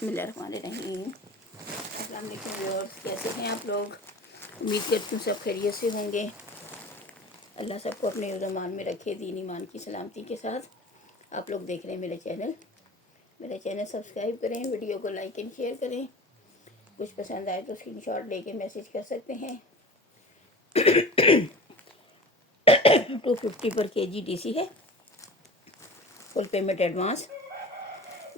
बिस्मिल्लाहिर्रहमानिर्रहीम। अस्सलाम वालेकुम व्यूअर्स, कैसे हैं आप लोग? उम्मीद करती हूँ सब खैरियत से होंगे। अल्लाह सबको अपने ईमान में रखे, दीन ईमान की सलामती के साथ। आप लोग देख रहे हैं मेरा चैनल सब्सक्राइब करें, वीडियो को लाइक एंड शेयर करें। कुछ पसंद आए तो स्क्रीनशॉट लेके मैसेज कर सकते हैं। 250 पर केजी डीसी है, full payment advance,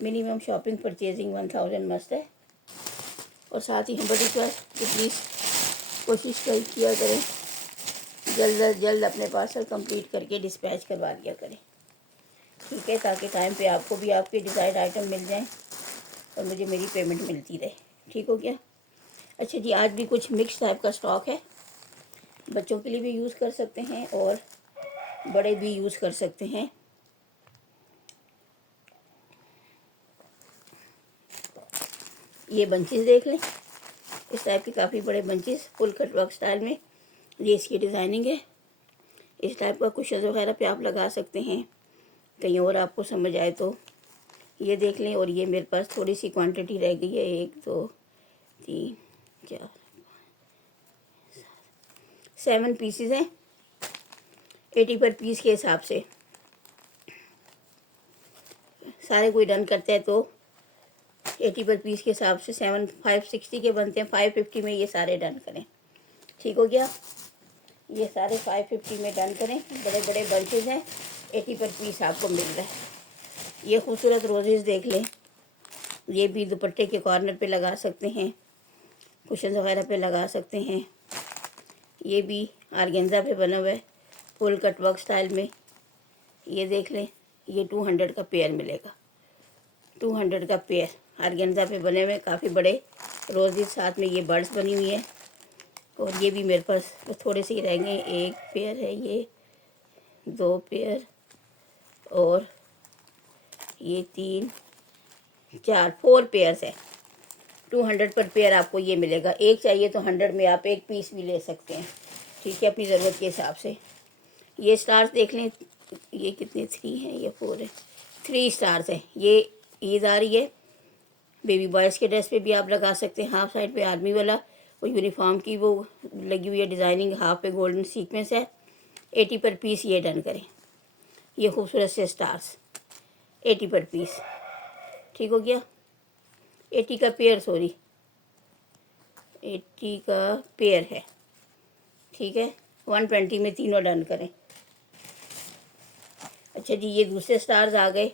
minimum shopping purchasing 1000 must है। और साथ ही हम रिक्वेस्ट कि प्लीज़ कोशिश किया करें जल्द अज जल्द अपने पार्सल कंप्लीट करके डिस्पैच करवा दिया करें, ठीक है, ताकि टाइम पे आपको भी आपके डिज़ायर्ड आइटम मिल जाएं और मुझे मेरी पेमेंट मिलती रहे। ठीक हो गया? अच्छा जी, आज भी कुछ मिक्स टाइप का स्टॉक है। बच्चों के लिए भी यूज़ कर सकते हैं और बड़े भी यूज़ कर सकते हैं। ये बंचेस देख लें, इस टाइप के काफ़ी बड़े bunches full cut work style में। ये इसकी डिज़ाइनिंग है। इस टाइप का कुशन्स वगैरह पे आप लगा सकते हैं, कहीं और आपको समझ आए तो ये देख लें। और ये मेरे पास थोड़ी सी क्वांटिटी रह गई है, 1 2 3 4 7 पीसेस हैं 80 पर पीस के हिसाब से। सारे कोई डन करते हैं तो 80 पर पीस के हिसाब से 560 के बनते हैं। 550 में ये सारे डन करें, ठीक हो गया? ये सारे 550 में डन करें। बड़े बड़े बंचेज हैं, 80 पर पीस आपको मिल रहा है। ये खूबसूरत रोजेज़ देख लें, ये भी दुपट्टे के कॉर्नर पे लगा सकते हैं, कुशन वगैरह पे लगा सकते हैं। ये भी आर्गेन्जा पे बना हुआ है फुल कट वर्क स्टाइल में। ये देख लें, ये 200 का पेयर मिलेगा। 200 का पेयर आर्गेन्जा पे बने हुए काफ़ी बड़े रोजेज, साथ में ये बर्ड्स बनी हुई है। और ये भी मेरे पास थोड़े से ही रह गए। 1 पेयर है, ये 2 पेयर, और ये 3 4 4 पेयर्स है। 200 पर पेयर आपको ये मिलेगा। एक चाहिए तो 100 में आप एक पीस भी ले सकते हैं, ठीक है, अपनी ज़रूरत के हिसाब से। ये स्टार्स देख लें, ये कितने 3 हैं, ये 4 है, 3 स्टार्स हैं। ये ईद आ रही है, बेबी बॉयज़ के ड्रेस पे भी आप लगा सकते हैं। हाफ साइड पे आर्मी वाला वो यूनिफॉर्म की वो लगी हुई है डिज़ाइनिंग, हाफ पे गोल्डन सीक्वेंस है। 80 पर पीस ये डन करें। ये खूबसूरत से स्टार्स 80 पर पीस, ठीक हो गया? 80 का पेयर, सॉरी 80 का पेयर है, ठीक है। 120 में तीनों डन करें। अच्छा जी, ये दूसरे स्टार्स आ गए,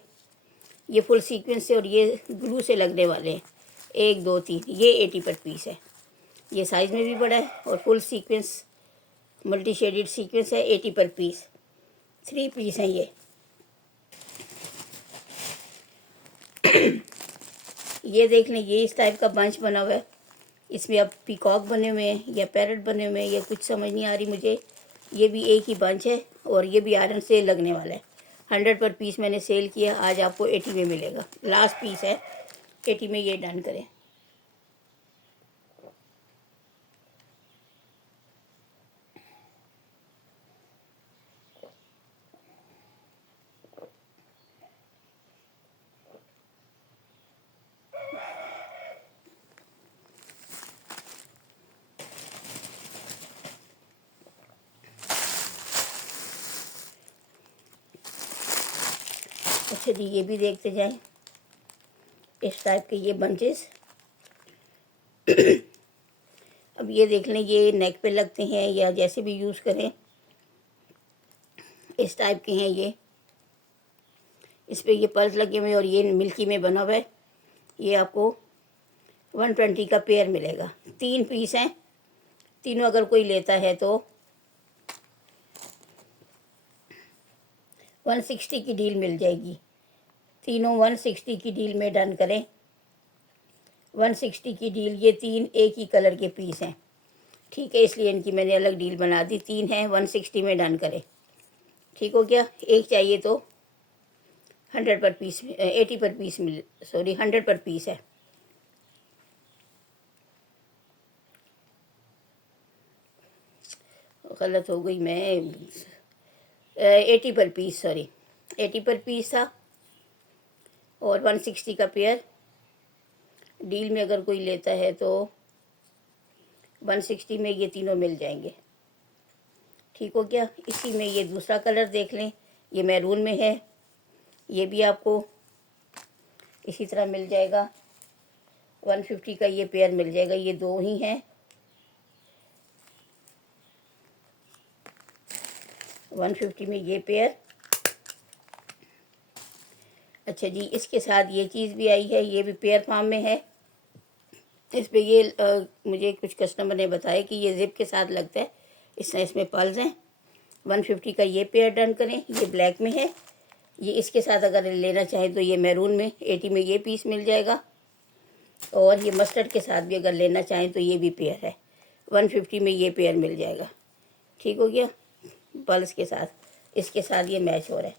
ये फुल सीक्वेंस से और ये ग्लू से लगने वाले हैं। 1 2 3, ये 80 पर पीस है। ये साइज़ में भी बड़ा है और full sequence multi shaded sequence है। 80 पर पीस, 3 पीस हैं ये। ये देख लें, ये इस टाइप का बंच बना हुआ है। इसमें अब पीकॉक बने हुए हैं या पैरट बने हुए हैं, ये कुछ समझ नहीं आ रही मुझे। ये भी एक ही बंच है और ये भी आयरन से लगने वाला है। 100 पर पीस मैंने सेल किया, आज आपको 80 में मिलेगा। लास्ट पीस है, 80 में ये डन करें। अच्छा जी, ये भी देखते जाएं, इस टाइप के ये बंचेस। अब ये देख लें, ये नेक पे लगते हैं या जैसे भी यूज़ करें, इस टाइप के हैं ये। इस पर ये पर्ल्स लगे हुए और ये मिल्की में बना हुआ है। ये आपको 120 का पेयर मिलेगा। 3 पीस हैं, तीनों अगर कोई लेता है तो 160 की डील मिल जाएगी। तीनों 160 की डील में डन करें। 160 की डील। ये 3 एक ही कलर के पीस हैं, ठीक है, इसलिए इनकी मैंने अलग डील बना दी। 3 हैं, 160 में डन करें, ठीक हो गया? एक चाहिए तो 100 पर पीस, 80 पर पीस मिल, सॉरी 100 पर पीस है। गलत हो गई मैं, 80 पर पीस, सॉरी 80 पर पीस था और 160 का पेयर। डील में अगर कोई लेता है तो 160 में ये तीनों मिल जाएंगे। ठीक हो गया। इसी में ये दूसरा कलर देख लें, ये मैरून में है, ये भी आपको इसी तरह मिल जाएगा। 150 का ये पेयर मिल जाएगा। ये दो ही हैं, 150 में ये पेयर। अच्छा जी, इसके साथ ये चीज़ भी आई है, ये भी पेयर फॉर्म में है। इस पे ये मुझे कुछ कस्टमर ने बताया कि ये जिप के साथ लगता है, इसमें पल्स हैं। 150 का ये पेयर डन करें। ये ब्लैक में है, ये इसके साथ अगर लेना चाहें तो ये मैरून में 80 में ये पीस मिल जाएगा। और ये मस्टर्ड के साथ भी अगर लेना चाहें तो ये भी पेयर है, 150 में ये पेयर मिल जाएगा। ठीक हो गया। पल्स के साथ इसके साथ ये मैच हो रहा है,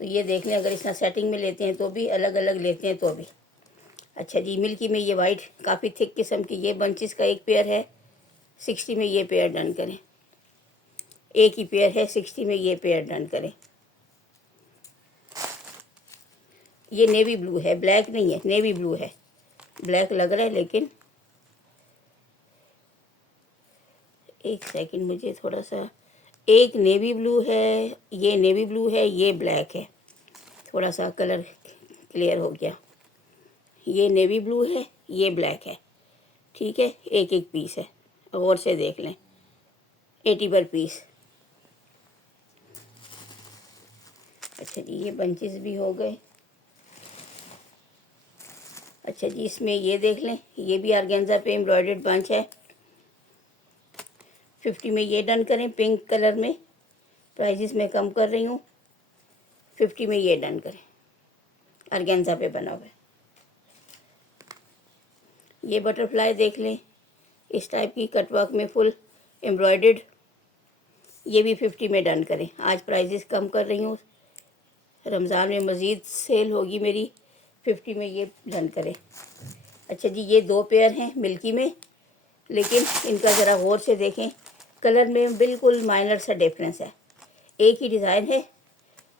तो ये देख लें। अगर इस तरह सेटिंग में लेते हैं तो भी, अलग अलग लेते हैं तो भी। अच्छा जी, मिल्की में ये वाइट काफ़ी थिक किस्म की ये बंचेस का एक पेयर है, 60 में ये पेयर डन करें। एक ही पेयर है, 60 में ये पेयर डन करें। ये नेवी ब्लू है, ब्लैक नहीं है, नेवी ब्लू है। ब्लैक लग रहा है लेकिन एक सेकंड, मुझे थोड़ा सा, एक नेवी ब्लू है, ये नेवी ब्लू है, ये ब्लैक है। थोड़ा सा कलर क्लियर हो गया। ये नेवी ब्लू है, ये ब्लैक है। ठीक है, एक एक पीस है, गौर से देख लें। 80 पर पीस। अच्छा जी, ये बंचेस भी हो गए। अच्छा जी, इसमें ये देख लें, ये भी ऑर्गेन्जा पे एम्ब्रॉयडर्ड बंच है। 50 में ये डन करें, पिंक कलर में। प्राइजेस मैं कम कर रही हूँ। 50 में ये डन करें, ऑर्गेन्जा पे बना हुआ है। ये बटरफ्लाई देख लें, इस टाइप की कटवर्क में फुल एम्ब्रॉयडर्ड, ये भी 50 में डन करें। आज प्राइजेस कम कर रही हूँ, रमज़ान में मज़ीद सेल होगी मेरी। 50 में ये डन करें। अच्छा जी, ये दो पेयर हैं मिल्की में, लेकिन इनका ज़रा गौर से देखें, कलर में बिल्कुल माइनर सा डिफरेंस है। एक ही डिज़ाइन है,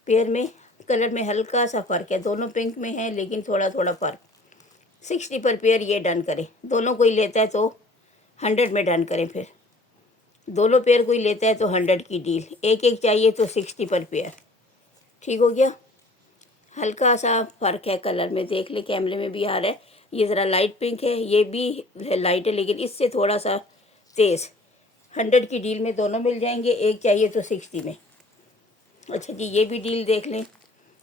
पेयर में कलर में हल्का सा फ़र्क है। दोनों पिंक में है लेकिन थोड़ा थोड़ा फ़र्क। 60 पर पेयर ये डन करें। दोनों कोई लेता है तो 100 में डन करें। फिर दोनों पेयर कोई लेता है तो 100 की डील, एक एक चाहिए तो 60 पर पेयर। ठीक हो गया। हल्का सा फ़र्क है कलर में, देख ले, कैमरे में भी आ रहा है। ये ज़रा लाइट पिंक है, ये भी लाइट है लेकिन इससे थोड़ा सा तेज़। 100 की डील में दोनों मिल जाएंगे, एक चाहिए तो 60 में। अच्छा जी, ये भी डील देख लें।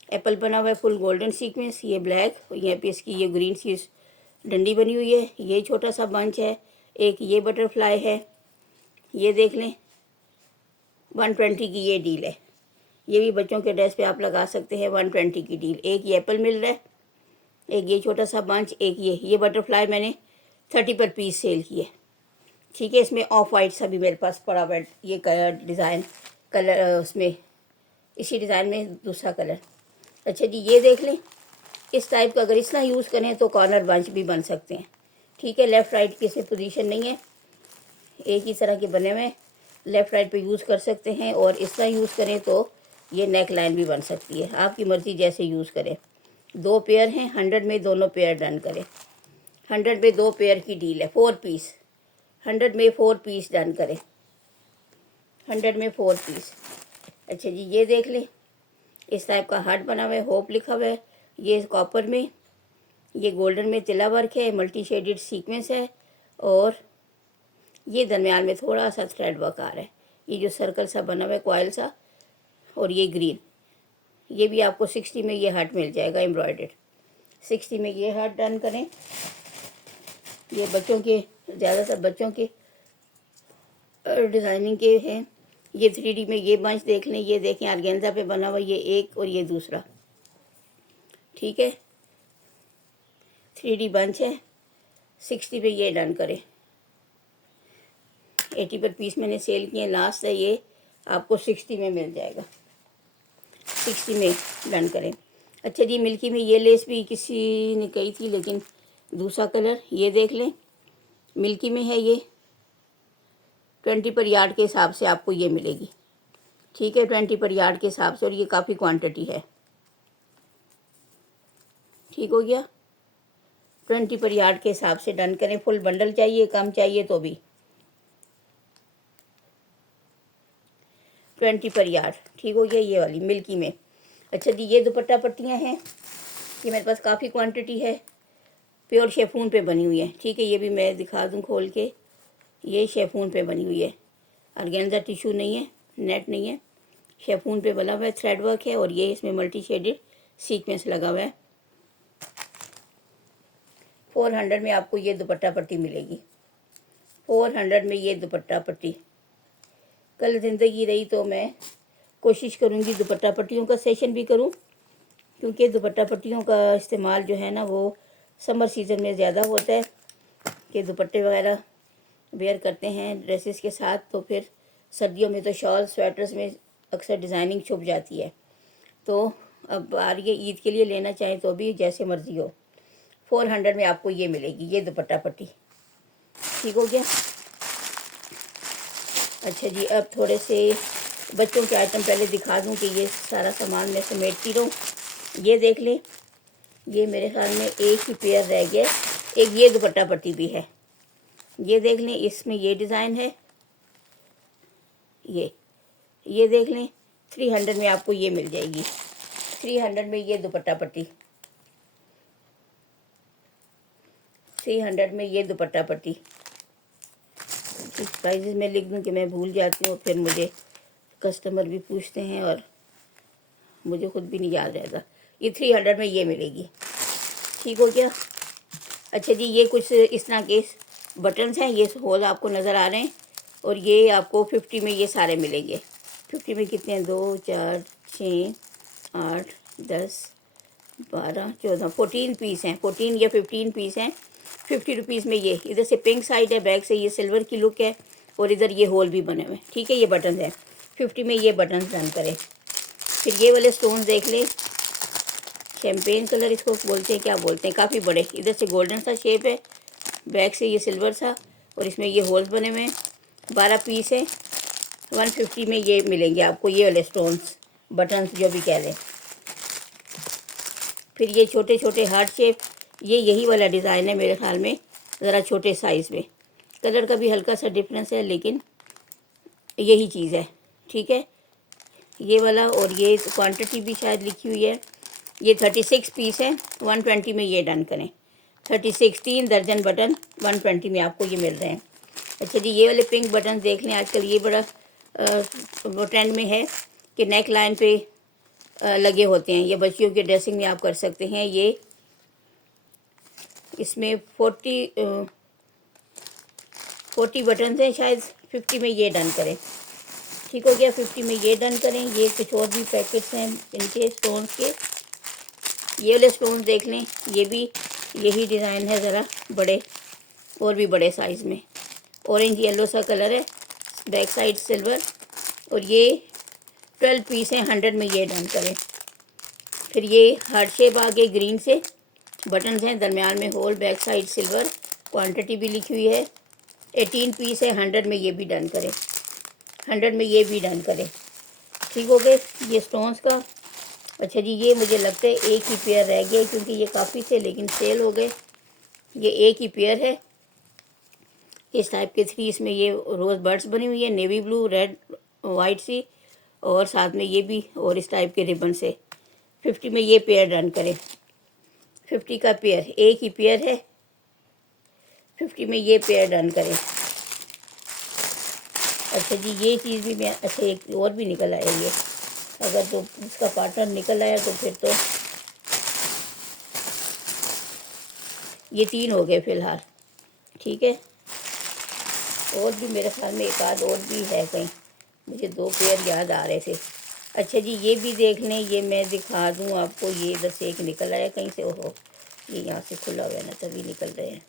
एप्पल बना हुआ है फुल गोल्डन सीक्वेंस, ये ब्लैक, और यहाँ पे इसकी ये ग्रीन सी डंडी बनी हुई है। ये छोटा सा बंच है। एक ये बटरफ्लाई है, ये देख लें। 120 की ये डील है। ये भी बच्चों के ड्रेस पे आप लगा सकते हैं। 120 की डील। एक ये एप्पल मिल रहा है, एक ये छोटा सा बंच, एक ये बटरफ्लाई मैंने 30 पर पीस सेल किए। ठीक है, इसमें ऑफ वाइट सा भी मेरे पास पड़ा हुआ है। ये कलर डिज़ाइन, कलर उसमें इसी डिज़ाइन में दूसरा कलर। अच्छा जी, ये देख लें। इस टाइप का अगर इतना यूज़ करें तो कॉर्नर बंच भी बन सकते हैं। ठीक है, लेफ़्ट राइट की इसमें पोजीशन नहीं है, एक ही तरह के बने हुए, लेफ़्ट राइट पे यूज़ कर सकते हैं। और इस तरह यूज़ करें तो ये नेक लाइन भी बन सकती है, आपकी मर्ज़ी जैसे यूज़ करें। दो पेयर हैं, 100 में दोनों पेयर डन करें। 100 में दो पेयर की डील है, 4 पीस। 100 में 4 पीस डन करें, 100 में 4 पीस। अच्छा जी, ये देख लें। इस टाइप का हार्ट बना हुआ है, होप लिखा हुआ है। ये कॉपर में, ये गोल्डन में तिला वर्क है, मल्टी शेडेड सीक्वेंस है। और ये दरमियान में थोड़ा सा थ्रेड वर्क आ रहा है। ये जो सर्कल सा बना हुआ है, कॉयल सा, और ये ग्रीन, ये भी आपको 60 में ये हार्ट मिल जाएगा एम्ब्रॉयडर्ड। 60 में ये हार्ट डन करें। ये बच्चों के, ज़्यादातर बच्चों के डिज़ाइनिंग के हैं। ये 3D में ये बंच देख लें, ये देखें ऑर्गेन्जा पे बना हुआ, ये एक और ये दूसरा। ठीक है, 3D बंच है, 60 पे ये डन करें। 80 पर पीस मैंने सेल किए, लास्ट है ये, आपको 60 में मिल जाएगा। 60 में डन करें। अच्छा जी, मिल्की में ये लेस भी किसी ने कही थी लेकिन दूसरा कलर, ये देख लें। मिल्की में है ये, 20 पर यार्ड के हिसाब से आपको ये मिलेगी। ठीक है, 20 पर यार्ड के हिसाब से, और ये काफ़ी क्वांटिटी है। ठीक हो गया। 20 पर यार्ड के हिसाब से डन करें। फुल बंडल चाहिए, कम चाहिए तो भी 20 पर यार्ड। ठीक हो गया, ये वाली मिल्की में। अच्छा जी, ये दुपट्टा पट्टियाँ हैं, ये मेरे पास काफ़ी क्वांटिटी है, प्योर शेफून पे बनी हुई है। ठीक है, ये भी मैं दिखा दूँ खोल के। ये शेफून पे बनी हुई है, ऑर्गेन्जा टिश्यू नहीं है, नेट नहीं है, शेफून पे बना हुआ है, थ्रेड वर्क है, और ये इसमें मल्टी शेडेड सीक्वेंस लगा हुआ है। 400 में आपको ये दुपट्टा पट्टी मिलेगी। 400 में ये दुपट्टा पट्टी। कल ज़िंदगी रही तो मैं कोशिश करूँगी दुपट्टा पट्टियों का सेशन भी करूँ, क्योंकि दुपट्टा पट्टियों का इस्तेमाल जो है ना वो समर सीज़न में ज़्यादा होता है कि दुपट्टे वगैरह वेयर करते हैं ड्रेसेस के साथ, तो फिर सर्दियों में तो शॉल स्वेटर्स में अक्सर डिज़ाइनिंग छुप जाती है। तो अब आ रही है ईद के लिए, लेना चाहें तो भी जैसे मर्ज़ी हो। 400 में आपको ये मिलेगी, ये दुपट्टा पट्टी। ठीक हो गया। अच्छा जी, अब थोड़े से बच्चों के आइटम पहले दिखा दूं कि ये सारा सामान मैं समेटती रहूं। ये देख लें, ये मेरे ख्याल में एक ही पेयर रह गया। एक ये दुपट्टा पट्टी भी है, ये देख लें, इसमें ये डिज़ाइन है, ये देख लें। 300 में आपको ये मिल जाएगी। 300 में ये दुपट्टा पट्टी, 300 में ये दुपट्टा पट्टी। प्राइजेस मैं लिख दूं कि मैं भूल जाती हूँ, फिर मुझे कस्टमर भी पूछते हैं और मुझे खुद भी नहीं याद रहता। ये 300 में ये मिलेगी। ठीक हो गया। अच्छा जी, ये कुछ इस तरह के बटन्स हैं, ये होल आपको नज़र आ रहे हैं, और ये आपको 50 में ये सारे मिलेंगे। 50 में कितने हैं? 2 4 6 8 10 12 14 14 पीस हैं। 14 या 15 पीस हैं। 50 रुपीज़ में ये। इधर से पिंक साइड है, बैक से ये सिल्वर की लुक है, और इधर ये होल भी बने हुए हैं। ठीक है, ये बटन है। 50 में ये बटन डन करें। फिर ये वाले स्टोन देख लें, शैम्पेन कलर इसको बोलते हैं, क्या बोलते हैं, काफ़ी बड़े। इधर से गोल्डन सा शेप है, बैक से ये सिल्वर सा, और इसमें ये होल्स बने हुए हैं। 12 पीस है। 150 में ये मिलेंगे आपको, ये वाले स्टोन्स, बटन्स जो भी कह लें। फिर ये छोटे छोटे हार्ट शेप, ये यही वाला डिज़ाइन है मेरे ख्याल में, ज़रा छोटे साइज़ में। कलर का भी हल्का सा डिफरेंस है, लेकिन यही चीज़ है। ठीक है, ये वाला, और ये क्वांटिटी भी शायद लिखी हुई है। ये 36 पीस है। 120 में ये डन करें। 36, 3 दर्जन बटन 120 में आपको ये मिल रहे हैं। अच्छा जी, ये वाले पिंक बटन देख लें, आजकल ये बड़ा वो ट्रेंड में है कि नेक लाइन पे लगे होते हैं। ये बच्चियों के ड्रेसिंग में आप कर सकते हैं। ये इसमें 40 बटन हैं शायद। 50 में ये डन करें। ठीक हो गया, 50 में ये डन करें। ये कुछ और भी पैकेट्स हैं इनके स्टोन्स के। ये वाले स्टोन्स देख लें, ये भी यही डिज़ाइन है, ज़रा बड़े, और भी बड़े साइज़ में। ऑरेंज येलो सा कलर है, बैक साइड सिल्वर, और ये 12 पीस हैं। 100 में ये डन करें। फिर ये हार्ट शेप आ गई, ग्रीन से बटन्स हैं, दरमियान में hole, back side silver, quantity भी लिखी हुई है। 18 पीस है। 100 में ये भी डन करें। 100 में ये भी डन करें। ठीक हो गए ये स्टोन्स का। अच्छा जी, ये मुझे लगता है एक ही पेयर रह गया, क्योंकि ये काफ़ी थे लेकिन सेल हो गए। ये एक ही पेयर है, इस टाइप के 3। इसमें ये रोज़ बर्ड्स बनी हुई है, नेवी ब्लू, रेड, वाइट सी, और साथ में ये भी, और इस टाइप के रिबन से। 50 में ये पेयर डन करें। 50 का पेयर, एक ही पेयर है। 50 में ये पेयर डन करें। अच्छा जी, ये चीज़ भी मैं, अच्छा एक और भी निकल आया ये, अगर तो इसका पार्टनर निकल आया तो फिर तो ये 3 हो गए फ़िलहाल। ठीक है, और भी मेरे ख्याल में एक आध और भी है कहीं, मुझे 2 पेयर याद आ रहे थे। अच्छा जी, ये भी देख लें, ये मैं दिखा दूँ आपको। ये इधर से एक निकल आया कहीं से, ओहो, ये यहाँ से खुला हुआ है ना, तभी निकल रहे हैं।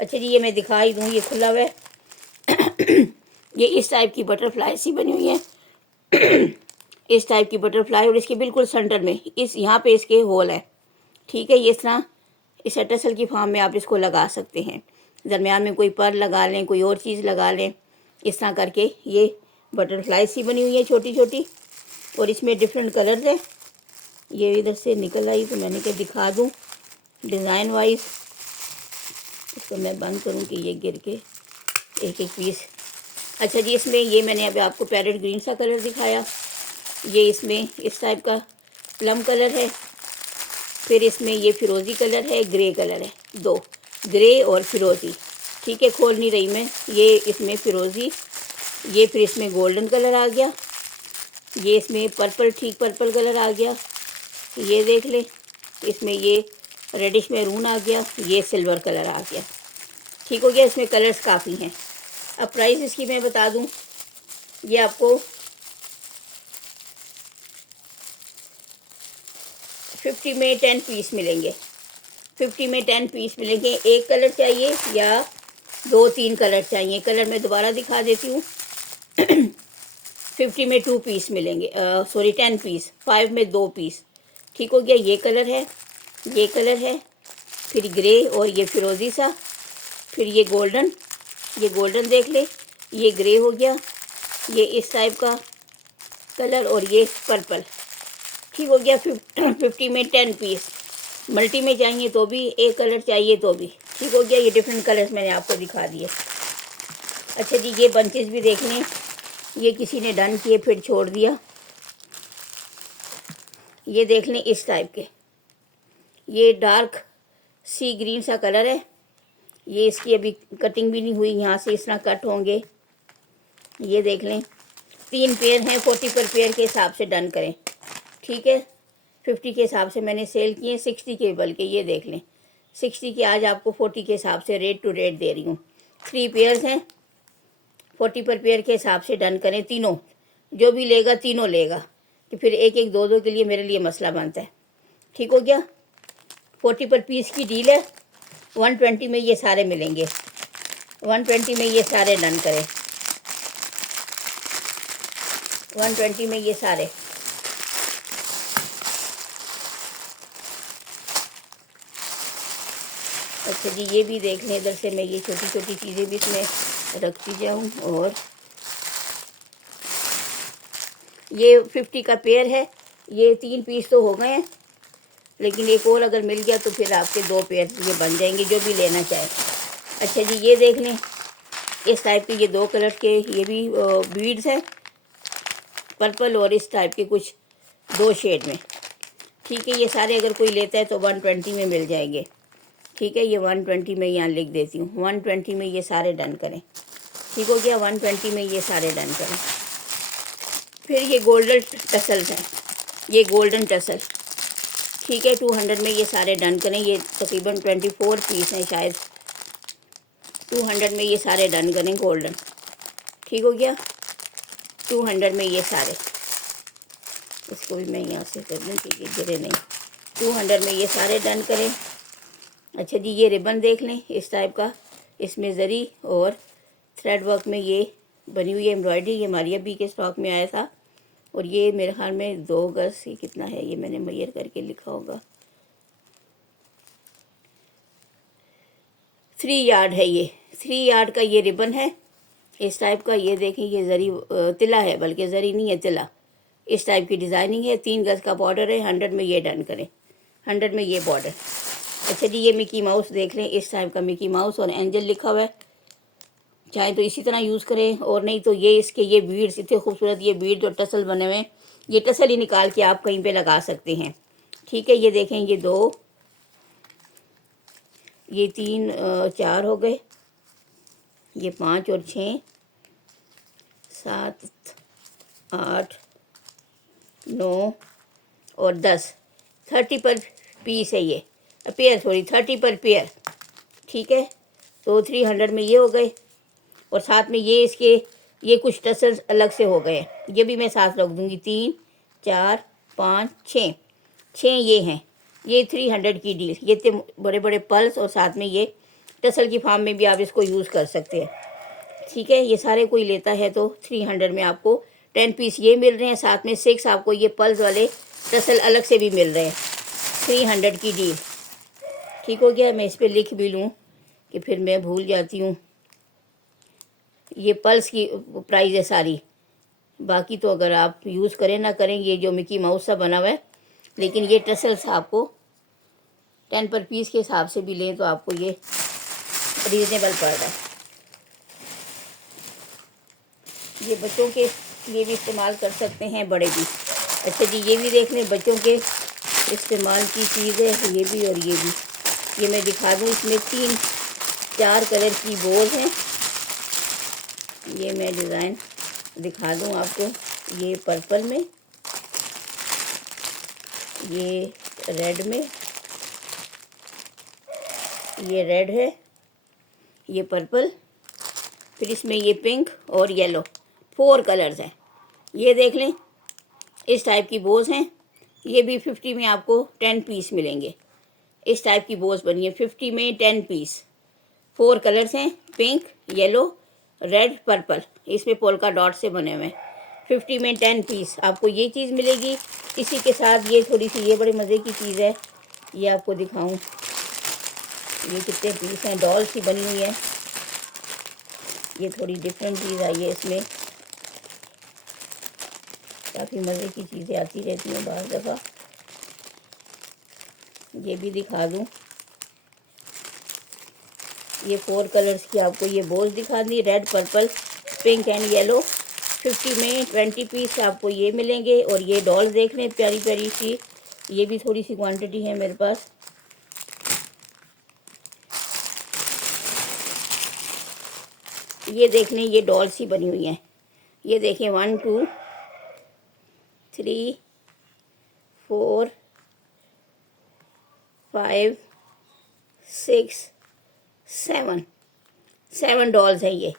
अच्छा जी, ये मैं दिखा ही दूँ, ये खुला हुआ है। ये इस टाइप की बटरफ्लाई सी बनी हुई है, इस टाइप की बटरफ्लाई, और इसके बिल्कुल सेंटर में इस यहाँ पे इसके होल है। ठीक है, ये इस तरह इस टसल की फॉर्म में आप इसको लगा सकते हैं। दरमियान में कोई पर लगा लें, कोई और चीज़ लगा लें, इस तरह करके। ये बटरफ्लाई सी बनी हुई है छोटी छोटी, और इसमें डिफरेंट कलर्स है। ये इधर से निकल आई तो मैंने कहा दिखा दूँ डिज़ाइन वाइज। इसको मैं बंद करूँ कि ये गिर के एक एक पीस। अच्छा जी, इसमें ये मैंने अभी आपको पैरेट ग्रीन सा कलर दिखाया, ये इसमें इस टाइप का प्लम कलर है, फिर इसमें ये फिरोज़ी कलर है, ग्रे कलर है, दो ग्रे और फिरोज़ी। ठीक है, खोल नहीं रही मैं। ये इसमें फिरोज़ी, ये फिर इसमें गोल्डन कलर आ गया, ये इसमें पर्पल, ठीक पर्पल कलर आ गया, ये देख लें, इसमें ये रेडिश मैरून आ गया, ये सिल्वर कलर आ गया। ठीक हो गया, इसमें कलर्स काफ़ी हैं। अब प्राइस इसकी मैं बता दूं, ये आपको 50 में 10 पीस मिलेंगे। 50 में 10 पीस मिलेंगे। एक कलर चाहिए या 2-3 कलर चाहिए? कलर मैं दोबारा दिखा देती हूँ। 50 में 2 पीस मिलेंगे, सॉरी 10 पीस, 5 में 2 पीस। ठीक हो गया, ये कलर है, ये कलर है, फिर ग्रे और ये फिरोज़ी सा, फिर ये गोल्डन देख ले, ये ग्रे हो गया, ये इस टाइप का कलर और ये पर्पल। ठीक हो गया, 50 में 10 पीस। मल्टी में चाहिए तो भी, एक कलर चाहिए तो भी। ठीक हो गया, ये डिफरेंट कलर्स मैंने आपको दिखा दिए। अच्छा जी, ये बंचेस भी देख लें, ये किसी ने डन किए फिर छोड़ दिया। ये देख लें इस टाइप के, ये डार्क सी ग्रीन सा कलर है, ये इसकी अभी कटिंग भी नहीं हुई, यहाँ से इस तरह कट होंगे। ये देख लें, 3 पेयर हैं, 40 पर पेयर के हिसाब से डन करें। ठीक है, 50 के हिसाब से मैंने सेल किए, 60 के, बल्कि ये देख लें 60 के आज आपको 40 के हिसाब से रेट टू रेट दे रही हूँ। 3 पेयर्स हैं, 40 पर पेयर के हिसाब से डन करें। तीनों, जो भी लेगा तीनों लेगा, कि फिर एक एक दो के लिए मेरे लिए मसला बनता है। ठीक हो गया, 40 पर पीस की डील है। 120 में ये सारे मिलेंगे, 120 में ये सारे डन करें, 120 में ये सारे। अच्छा जी, ये भी देख लें, इधर से मैं ये छोटी छोटी चीज़ें भी इसमें रखती जाऊँ। और ये 50 का पेयर है, ये 3 पीस तो हो गए हैं, लेकिन एक और अगर मिल गया तो फिर आपके 2 पेयर ये बन जाएंगे, जो भी लेना चाहे। अच्छा जी, ये देख लें, इस टाइप के ये 2 कलर के ये भी बीड्स हैं, पर्पल और इस टाइप के कुछ 2 शेड में। ठीक है, ये सारे अगर कोई लेता है तो 120 में मिल जाएंगे। ठीक है, ये 120 में यहाँ लिख देती हूँ, 120 में ये सारे डन करें। ठीक हो गया, 120 में ये सारे डन करें। फिर ये गोल्डन टसल्स हैं, ये गोल्डन टसल। ठीक है, 200 में ये सारे डन करें। ये तकरीबन 24 पीस हैं शायद, 200 में ये सारे डन करें गोल्डन। ठीक हो गया, 200 में ये सारे। इसको भी मैं यहाँ से कर दूँ कि ये गिरे नहीं। 200 में ये सारे डन करें। अच्छा जी, ये रिबन देख लें इस टाइप का, इसमें ज़री और थ्रेड वर्क में ये बनी हुई है एम्ब्रॉयडरी। ये हमारी अभी के स्टॉक में आया था, और ये मेरे ख्याल में 2 गज, ये कितना है ये मैंने मेजर करके लिखा होगा, 3 यार्ड है ये, 3 यार्ड का ये रिबन है इस टाइप का। ये देखें, ये ज़री तिला है, बल्कि ज़री नहीं है तिला, इस टाइप की डिज़ाइनिंग है। 3 गज का बॉर्डर है, 100 में ये डन करें, 100 में ये बॉर्डर। अच्छा जी, ये मिकी माउस देख लें, इस टाइप का मिकी माउस और एंजल लिखा हुआ है, चाहे तो इसी तरह यूज़ करें, और नहीं तो ये इसके ये बीड्स इतने खूबसूरत, ये बीड्स और टसल बने हुए हैं, ये टसल ही निकाल के आप कहीं पे लगा सकते हैं। ठीक है, ये देखें, ये 2, ये 3, 4 हो गए, ये 5 और 6, 7, 8, 9 और 10, 30 पर पीस है ये पेयर, सॉरी 30 पर पेयर। ठीक है, तो 300 में ये हो गए, और साथ में ये इसके ये कुछ टसल्स अलग से हो गए, ये भी मैं साथ रख दूँगी। 3, 4, 5, 6 ये हैं, ये 300 की डील। ये इतने बड़े बड़े पल्स और साथ में ये टसल की फार्म में भी आप इसको यूज़ कर सकते हैं। ठीक है, ये सारे कोई लेता है तो 300 में आपको 10 पीस ये मिल रहे हैं, साथ में 6 आपको ये पल्स वाले टसल अलग से भी मिल रहे हैं, 300 की डील। ठीक हो गया, मैं इस पर लिख भी लूँ कि फिर मैं भूल जाती हूँ। ये पल्स की प्राइस है सारी, बाकी तो अगर आप यूज़ करें ना करें, ये जो मिकी माउस सा बना हुआ है, लेकिन ये टसल्स आपको 10 पर पीस के हिसाब से भी लें तो आपको ये रीजनेबल पड़ रहा है। ये बच्चों के लिए भी इस्तेमाल कर सकते हैं, बड़े भी। अच्छा जी, ये भी देख लें, बच्चों के इस्तेमाल की चीज़ है ये भी और ये भी। ये मैं दिखा दूँ, इसमें 3-4 कलर की बोज हैं। ये मैं डिज़ाइन दिखा दूँ आपको। ये पर्पल में, ये रेड में, ये रेड है, ये पर्पल, फिर इसमें ये पिंक और येलो, 4 कलर्स हैं। ये देख लें, इस टाइप की बोज हैं। ये भी 50 में आपको 10 पीस मिलेंगे। इस टाइप की बोज बनी है 50 में 10 पीस। 4 कलर्स हैं, पिंक, येलो, रेड, पर्पल। इसमें पोल्का डॉट से बने हुए हैं। 50 में 10 पीस आपको ये चीज़ मिलेगी। इसी के साथ ये थोड़ी सी, ये बड़े मज़े की चीज़ है, ये आपको दिखाऊं। ये कितने पीस हैं, डॉल सी बनी हुई है। ये थोड़ी डिफरेंट चीज़ आई है इसमें। काफ़ी मज़े की चीज़ें आती रहती हैं बार दफ़ा। ये भी दिखा दूं। ये 4 कलर्स की आपको ये बोल्स दिखा दी, red, purple, pink and yellow. 50 में 20 पीस आपको ये मिलेंगे। और ये डॉल देख लें, प्यारी प्यारी सी। ये भी थोड़ी सी क्वांटिटी है मेरे पास। ये देख लें, ये डॉल सी बनी हुई हैं। ये देखें, 1 2 3 4 5 6 7 डॉल्स हैं ये।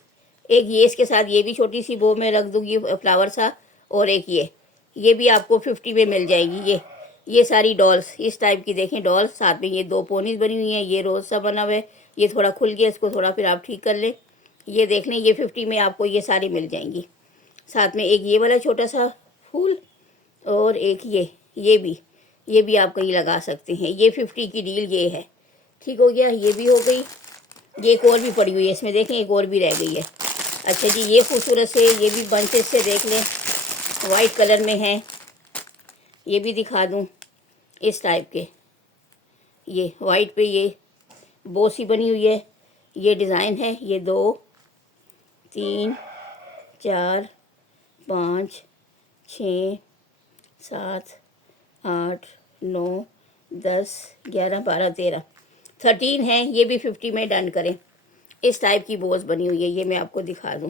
एक ये इसके साथ ये भी छोटी सी बो में रख दूँगी, फ्लावर सा। और एक ये भी आपको 50 में मिल जाएगी। ये सारी डॉल्स इस टाइप की देखें, डॉल्स। साथ में ये 2 पोनीज बनी हुई हैं। ये रोज़ सा बना हुआ है, ये थोड़ा खुल गया, इसको थोड़ा फिर आप ठीक कर लें। ये देख लें, ये 50 में आपको ये सारी मिल जाएंगी। साथ में एक ये वाला छोटा सा फूल, और एक ये भी आप कहीं लगा सकते हैं। ये 50 की डील ये है। ठीक हो गया, ये भी हो गई। ये एक और भी पड़ी हुई है इसमें, देखें, एक और भी रह गई है। अच्छा जी, ये खूबसूरत से, ये भी बंचेस से देख लें, वाइट कलर में है। ये भी दिखा दूं, इस टाइप के। ये वाइट पे ये बोसी बनी हुई है। ये डिज़ाइन है। ये 2 3 4 5 6 7 8 9 10 11 12 13 है। ये भी 50 में डन करें। इस टाइप की बोझ बनी हुई है, ये मैं आपको दिखा दूं।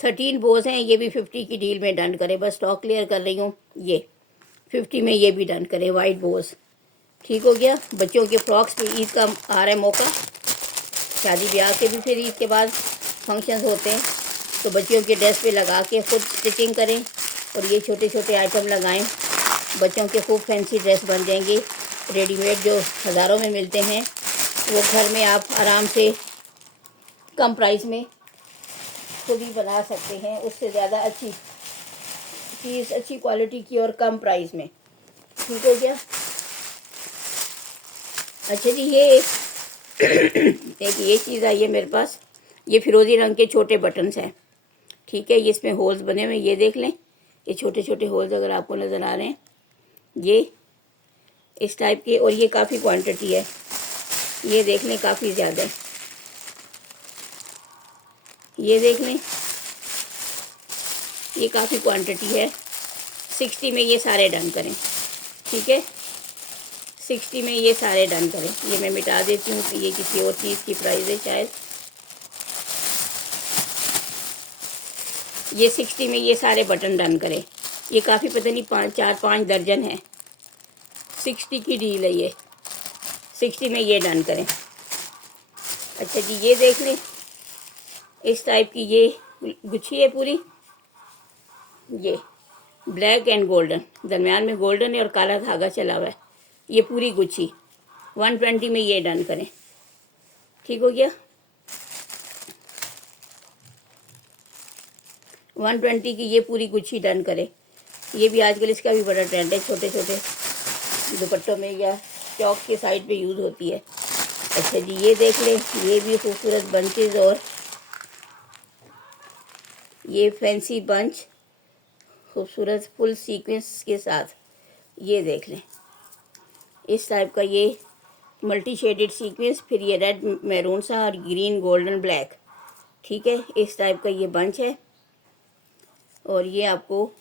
13 बोझ हैं, ये भी 50 की डील में डन करें। बस स्टॉक क्लियर कर रही हूँ। ये 50 में ये भी डन करें, वाइट बोझ। ठीक हो गया। बच्चों के फ्रॉक्स पे ईद का आ रहा है मौका। शादी ब्याह के भी फिर ईद के बाद फंक्शंस होते हैं, तो बच्चियों के ड्रेस पे लगा के खुद स्टिचिंग करें और ये छोटे छोटे आइटम लगाएं। बच्चों के खूब फैंसी ड्रेस बन जाएंगे। रेडीमेड जो हज़ारों में मिलते हैं, वो घर में आप आराम से कम प्राइस में खुद ही बना सकते हैं। उससे ज़्यादा अच्छी चीज़, अच्छी क्वालिटी की और कम प्राइस में। ठीक हो गया। अच्छा जी, ये एक ये चीज़ आई है मेरे पास। ये फिरोज़ी रंग के छोटे बटन्स हैं। ठीक है, ये इसमें होल्स बने हुए, ये देख लें। ये छोटे छोटे होल्स अगर आपको नज़र आ रहे हैं, ये इस टाइप के। और ये काफ़ी क्वांटिटी है, ये देख लें, काफ़ी ज़्यादा है। ये देख लें, ये काफ़ी क्वांटिटी है। 60 में ये सारे डन करें। ठीक है, 60 में ये सारे डन करें। ये मैं मिटा देती हूँ कि ये किसी और चीज़ की प्राइस है शायद। ये 60 में ये सारे बटन डन करें। ये काफ़ी, पता नहीं 4-5 दर्जन है। 60 की डील है ये। 60 में ये डन करें। अच्छा जी, ये देख लें, इस टाइप की ये गुच्छी है पूरी। ये ब्लैक एंड गोल्डन, दरमियान में गोल्डन है और काला धागा चला हुआ है। ये पूरी गुच्छी 120 में ये डन करें। ठीक हो गया। 120 की ये पूरी गुच्छी डन करें। ये भी आजकल इसका भी बड़ा ट्रेंड है, छोटे छोटे दुपट्टों में या चौक के साइड पे यूज़ होती है। अच्छा जी, ये देख लें, ये भी खूबसूरत बंचेज और ये फैंसी बंच खूबसूरत फुल सीक्वेंस के साथ। ये देख लें, इस टाइप का ये मल्टी शेडेड सीक्वेंस, फिर ये रेड मैरून सा और ग्रीन गोल्डन ब्लैक। ठीक है, इस टाइप का ये बंच है और ये आपको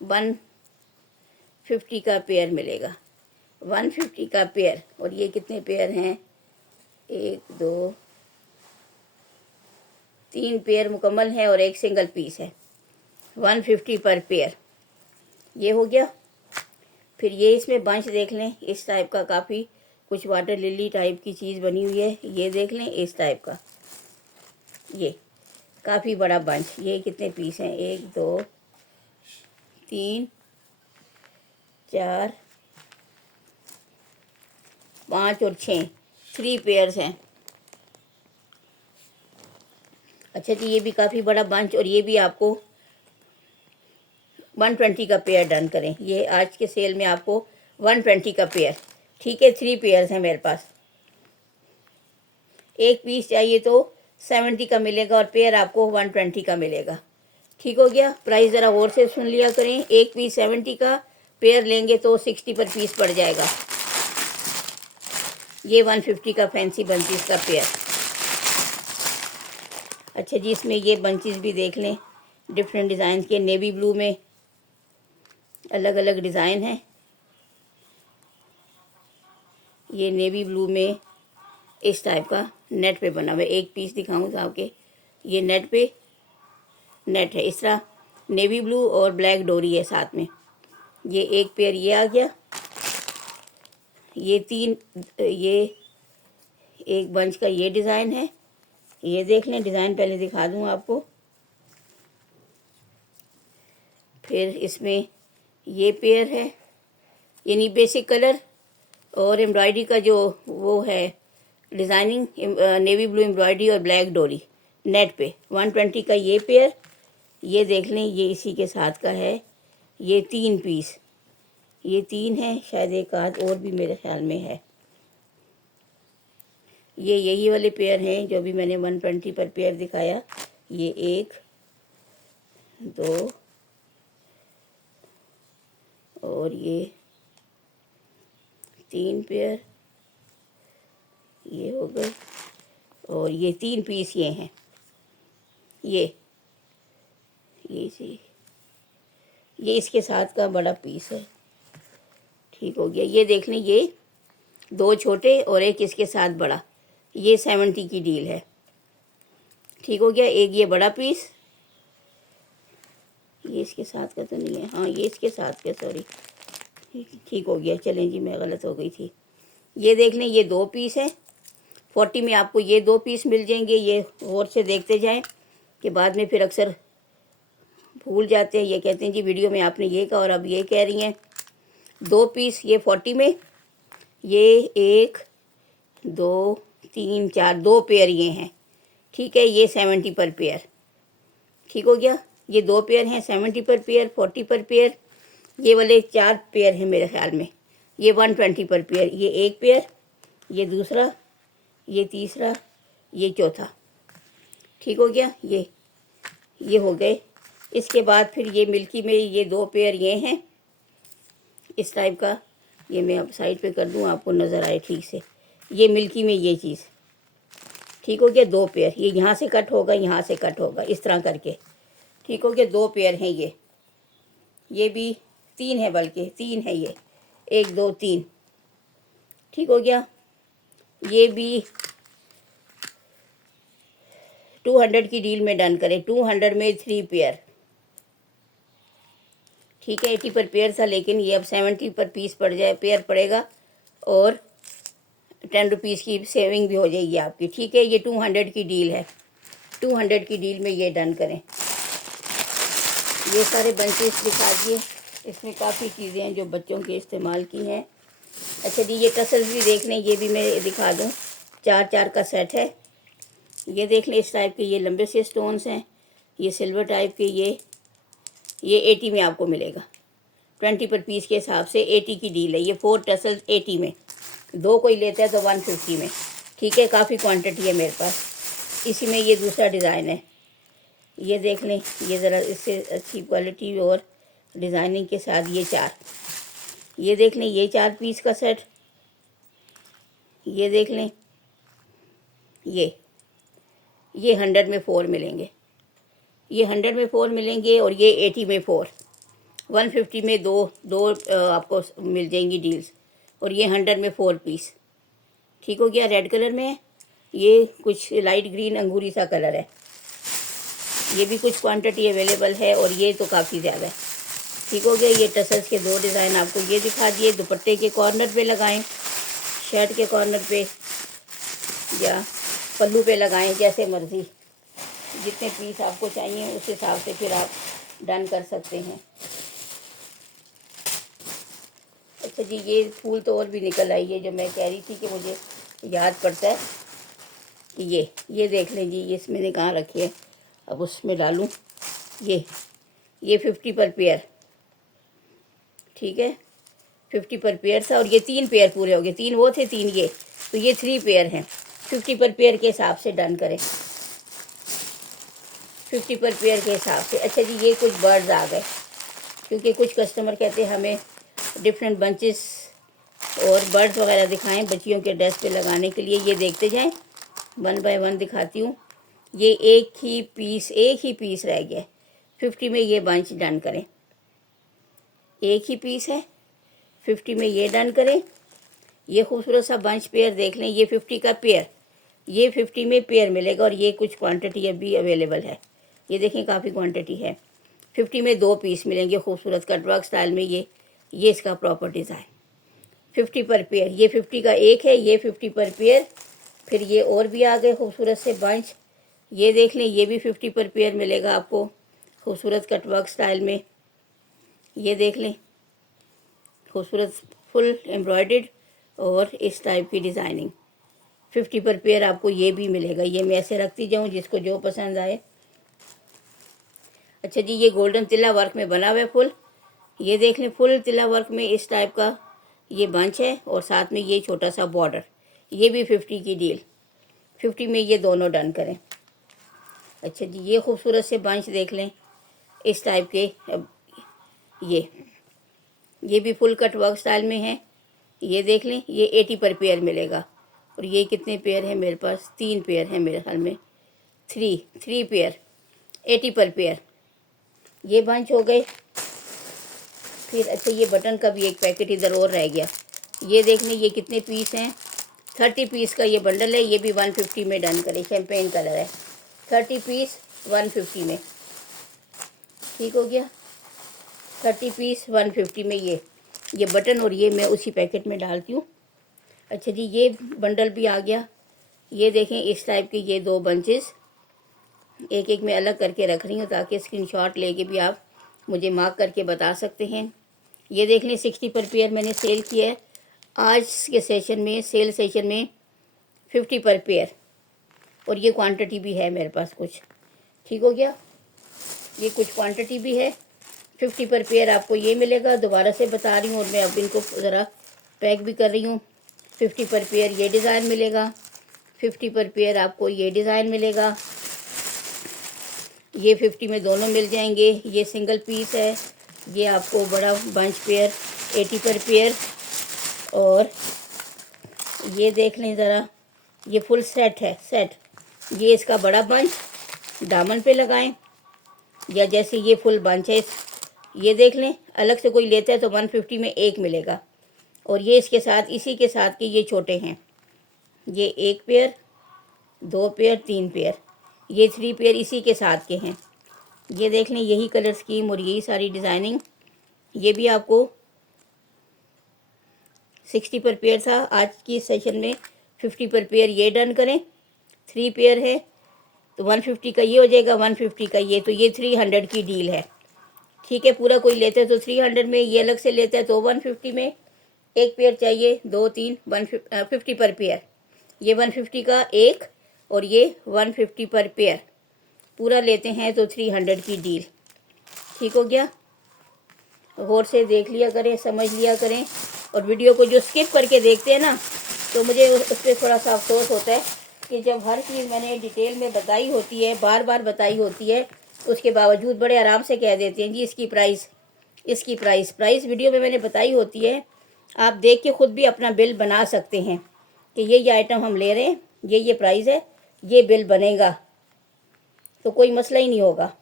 150 का पेयर मिलेगा, 150 का पेयर। और ये कितने पेयर हैं, 1 2 3 पेयर मुकम्मल हैं और एक सिंगल पीस है, 150 पर पेयर। ये हो गया। फिर ये इसमें बंच देख लें, इस टाइप का काफ़ी कुछ वाटर लिली टाइप की चीज़ बनी हुई है। ये देख लें इस टाइप का, ये काफ़ी बड़ा बंच। ये कितने पीस हैं, 1 2 3 4 5 और 6, 3 पेयर्स हैं। अच्छा जी, ये भी काफ़ी बड़ा बंच और ये भी आपको 120 का पेयर डन करें। ये आज के सेल में आपको 120 का पेयर। ठीक है, 3 पेयर्स हैं मेरे पास। एक पीस चाहिए तो 70 का मिलेगा और पेयर आपको 120 का मिलेगा। ठीक हो गया। प्राइस ज़रा और से सुन लिया करें, एक पीस 70 का, पेयर लेंगे तो 60 पर पीस पड़ जाएगा। ये 150 का फैंसी बंचेस का पेयर। अच्छा जी, इसमें ये बंचेस भी देख लें, डिफरेंट डिज़ाइन के, नेवी ब्लू में अलग अलग डिज़ाइन हैं। ये नेवी ब्लू में इस टाइप का नेट पे बना हुआ है। एक पीस दिखाऊं तो आपके, ये नेट पे नेट है, इस तरह नेवी ब्लू और ब्लैक डोरी है साथ में। ये एक पेयर ये आ गया। ये 3, ये एक बंच का ये डिज़ाइन है। ये देख लें, डिज़ाइन पहले दिखा दूं आपको। फिर इसमें ये पेयर है, यानी बेसिक कलर और एम्ब्रॉयडरी का जो वो है डिज़ाइनिंग, नेवी ब्लू एम्ब्रॉयडरी और ब्लैक डोरी नेट पे, 120 का ये पेयर। ये देख लें, ये इसी के साथ का है। ये 3 पीस, ये 3 है, शायद एक आध और भी मेरे ख्याल में है। ये यही वाले पेयर हैं जो भी मैंने 120 पर पेयर दिखाया। ये 1 2 और ये 3 पेयर, ये हो गए। और ये 3 पीस ये हैं, ये इसके साथ का बड़ा पीस है। ठीक हो गया। ये देख लें, ये 2 छोटे और एक इसके साथ बड़ा, ये 70 की डील है। ठीक हो गया। एक ये बड़ा पीस, ये इसके साथ का तो नहीं है, हाँ ये इसके साथ का, सॉरी। ठीक हो गया, चलें जी, मैं गलत हो गई थी। ये देख लें, ये 2 पीस है, 40 में आपको ये 2 पीस मिल जाएंगे। ये गौर से देखते जाएं कि बाद में फिर अक्सर भूल जाते हैं, ये कहते हैं जी वीडियो में आपने ये कहा और अब ये कह रही हैं। 2 पीस ये 40 में, ये 1 2 3 4 2 पेयर ये हैं। ठीक है, ये 70 पर पेयर। ठीक हो गया। ये 2 पेयर हैं, 70 पर पेयर, 40 पर पेयर। ये वाले 4 पेयर हैं मेरे ख्याल में, ये 120 पर पेयर। ये एक पेयर, ये दूसरा, ये तीसरा, ये चौथा। ठीक हो गया। ये हो गए। इसके बाद फिर ये मिल्की में ये 2 पेयर ये हैं इस टाइप का। ये मैं अब साइड पे कर दूं, आपको नज़र आए ठीक से। ये मिल्की में ये चीज़। ठीक हो गया। 2 पेयर, ये यहाँ से कट होगा, यहाँ से कट होगा, इस तरह करके। ठीक हो गया। 2 पेयर हैं ये भी 3 है, बल्कि 3 है ये, 1 2 3। ठीक हो गया। ये भी 200 की डील में डन करें, 200 में 3 पेयर। ठीक है, 80 पर पेयर था, लेकिन ये अब 70 पर पीस पड़ जाए, पेयर पड़ेगा और 10 रुपीज़ की सेविंग भी हो जाएगी आपकी। ठीक है, ये 200 की डील है, 200 की डील में ये डन करें। ये सारे बंचेस दिखा दिए, इसमें काफ़ी चीज़ें हैं जो बच्चों के इस्तेमाल की हैं। अच्छा जी, ये टसल्स भी देख लें, ये भी मैं दिखा दूँ, 4 का सेट है। ये देख लें, इस टाइप के ये लंबे से स्टोन्स हैं, ये सिल्वर टाइप के। ये 80 में आपको मिलेगा, 20 पर पीस के हिसाब से 80 की डील है। ये 4 टसल्स 80 में, 2 कोई लेता है तो 150 में। ठीक है, काफ़ी क्वांटिटी है मेरे पास। इसी में ये दूसरा डिज़ाइन है, ये देख लें, ये ज़रा इससे अच्छी क्वालिटी और डिज़ाइनिंग के साथ ये 4। ये देख लें, ये 4 पीस का सेट। ये देख लें, ये 100 में 4 मिलेंगे, ये 100 में 4 मिलेंगे और ये 80 में 4, 150 में दो दो आपको मिल जाएंगी डील्स, और ये 100 में 4 पीस। ठीक हो गया। रेड कलर में है, ये कुछ लाइट ग्रीन अंगूरी सा कलर है, ये भी कुछ क्वांटिटी अवेलेबल है और ये तो काफ़ी ज़्यादा है। ठीक हो गया। ये टसल्स के 2 डिज़ाइन आपको ये दिखा दिए। दुपट्टे के कॉर्नर पे लगाएं, शर्ट के कॉर्नर पे या पल्लू पे लगाएं, जैसे मर्ज़ी, जितने पीस आपको चाहिए उस हिसाब से फिर आप डन कर सकते हैं। अच्छा जी, ये फूल तो और भी निकल आई है, जो मैं कह रही थी कि मुझे याद पड़ता है कि ये देख लें जी, ये इसमें कहाँ रखी है, अब उसमें डालूं। ये 50 पर पेयर, ठीक है, 50 पर पेयर था और ये 3 पेयर पूरे हो गए, 3 वो थे 3 ये, तो ये 3 पेयर हैं। 50 पर पेयर के हिसाब से डन करें, 50 पर पेयर के हिसाब से। अच्छा जी, ये कुछ बर्ड्स आ गए, क्योंकि कुछ कस्टमर कहते हैं हमें डिफरेंट बंचेस और बर्ड्स वगैरह दिखाएं बच्चियों के ड्रेस पे लगाने के लिए। ये देखते जाएं, 1 बाय 1 दिखाती हूँ। ये एक ही पीस रह गया। 50 में ये बंच डन करें, एक ही पीस है, 50 में ये डन करें। ये खूबसूरत सा बंच पेयर देख लें, ये 50 का पेयर, ये 50 में पेयर मिलेगा और ये कुछ क्वांटिटी अभी अवेलेबल है। ये देखें, काफ़ी क्वांटिटी है। 50 में 2 पीस मिलेंगे खूबसूरत कटवर्क स्टाइल में। ये इसका प्रॉपर डिज़ाइन, 50 पर पेयर। ये 50 का एक है, ये 50 पर पेयर। फिर ये और भी आ गए खूबसूरत से बंच, ये देख लें, ये भी 50 पर पेयर मिलेगा आपको खूबसूरत कटवर्क स्टाइल में। ये देख लें, खूबसूरत फुल एम्ब्रॉयडर्ड और इस टाइप की डिज़ाइनिंग। 50 पर पेयर आपको ये भी मिलेगा। ये मैं ऐसे रखती जाऊँ, जिसको जो पसंद आए। अच्छा जी, ये गोल्डन तिल्ला वर्क में बना हुआ है फुल। ये देख लें, फुल तिल्ला वर्क में इस टाइप का ये बंच है और साथ में ये छोटा सा बॉर्डर। ये भी 50 की डील, 50 में ये दोनों डन करें। अच्छा जी, ये खूबसूरत से बंच देख लें, इस टाइप के। अब ये भी फुल कट वर्क स्टाइल में है। ये देख लें, ये 80 पर पेयर मिलेगा। और ये कितने पेयर है मेरे पास? 3 पेयर है मेरे ख्याल में, 3 पेयर, 80 पर पेयर। ये बंच हो गए। फिर अच्छा, ये बटन का भी एक पैकेट इधर और रह गया। ये देख लें, ये कितने पीस हैं? 30 पीस का ये बंडल है। ये भी 150 में डन करें, शैम्पेन कलर है, 30 पीस 150 में। ठीक हो गया, 30 पीस 150 में। ये बटन और ये मैं उसी पैकेट में डालती हूँ। अच्छा जी, ये बंडल भी आ गया। ये देखें, इस टाइप के ये 2 बंचेस, एक एक मैं अलग करके रख रही हूँ ताकि स्क्रीनशॉट लेके भी आप मुझे मार्क करके बता सकते हैं। ये देख लें, 60 पर पेयर मैंने सेल किया है आज के सेशन में, सेल सेशन में 50 पर पेयर, और ये क्वांटिटी भी है मेरे पास कुछ। ठीक हो गया, ये कुछ क्वांटिटी भी है। 50 पर पेयर आपको ये मिलेगा। दोबारा से बता रही हूँ और मैं अब इनको ज़रा पैक भी कर रही हूँ। 50 पर पेयर ये डिज़ाइन मिलेगा, 50 पर पेयर आपको ये डिज़ाइन मिलेगा। ये 50 में दोनों मिल जाएंगे। ये सिंगल पीस है, ये आपको बड़ा बंच पेयर 80 पर पेयर। और ये देख लें ज़रा, ये फुल सेट है, सेट। ये इसका बड़ा बंच दामन पे लगाएं, या जैसे ये फुल बंच है, ये देख लें, अलग से कोई लेता है तो 150 में एक मिलेगा। और ये इसके साथ, इसी के साथ के ये छोटे हैं, ये 1 पेयर, 2 पेयर, 3 पेयर, ये 3 पेयर इसी के साथ के हैं। ये देख लें, यही कलर स्कीम और यही सारी डिज़ाइनिंग। ये भी आपको 60 पर पेयर था आज की सेशन में। 50 पर पेयर ये डन करें, 3 पेयर है तो 150 का ये हो जाएगा, 150 का ये, तो ये 300 की डील है। ठीक है, पूरा कोई लेता है तो 300 में, ये अलग से लेता है तो 150 में। एक पेयर चाहिए, 2 3 150 पर पेयर, ये 150 का एक और ये 150 पर पेयर। पूरा लेते हैं तो 300 की डील। ठीक हो गया, गौर से देख लिया करें, समझ लिया करें। और वीडियो को जो स्किप करके देखते हैं ना, तो मुझे उस पर थोड़ा सा अफसोस होता है कि जब हर चीज़ मैंने डिटेल में बताई होती है, बार बार बताई होती है, उसके बावजूद बड़े आराम से कह देते हैं जी इसकी प्राइस वीडियो में मैंने बताई होती है। आप देख के ख़ुद भी अपना बिल बना सकते हैं कि ये आइटम हम ले रहे हैं, ये प्राइस है, ये बिल बनेगा, तो कोई मसला ही नहीं होगा।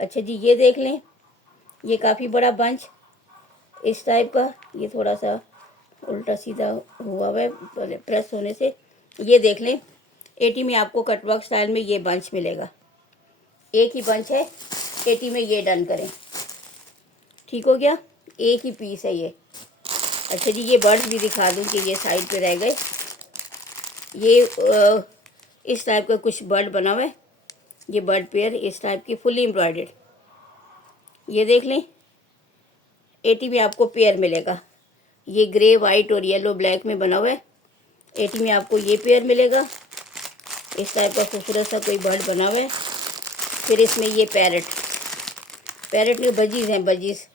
अच्छा जी, ये देख लें, ये काफ़ी बड़ा बंच इस टाइप का, ये थोड़ा सा उल्टा सीधा हुआ है प्रेस होने से। ये देख लें, 80 में आपको कटवर्क स्टाइल में ये बंच मिलेगा। एक ही बंच है, 80 में ये डन करें। ठीक हो गया, एक ही पीस है ये। अच्छा जी, ये बर्ड्स भी दिखा दूं कि ये साइड पे रह गए। ये इस टाइप का कुछ बर्ड बना हुआ है, ये बर्ड पेयर इस टाइप की फुली एम्ब्रॉयडर्ड। ये देख लें, 80 में आपको पेयर मिलेगा। ये ग्रे वाइट और येलो ब्लैक में बना हुआ है। 80 में आपको ये पेयर मिलेगा। इस टाइप का खूबसूरत सा कोई बर्ड बना हुआ है। फिर इसमें ये पैरट में बजीज हैं, बजीज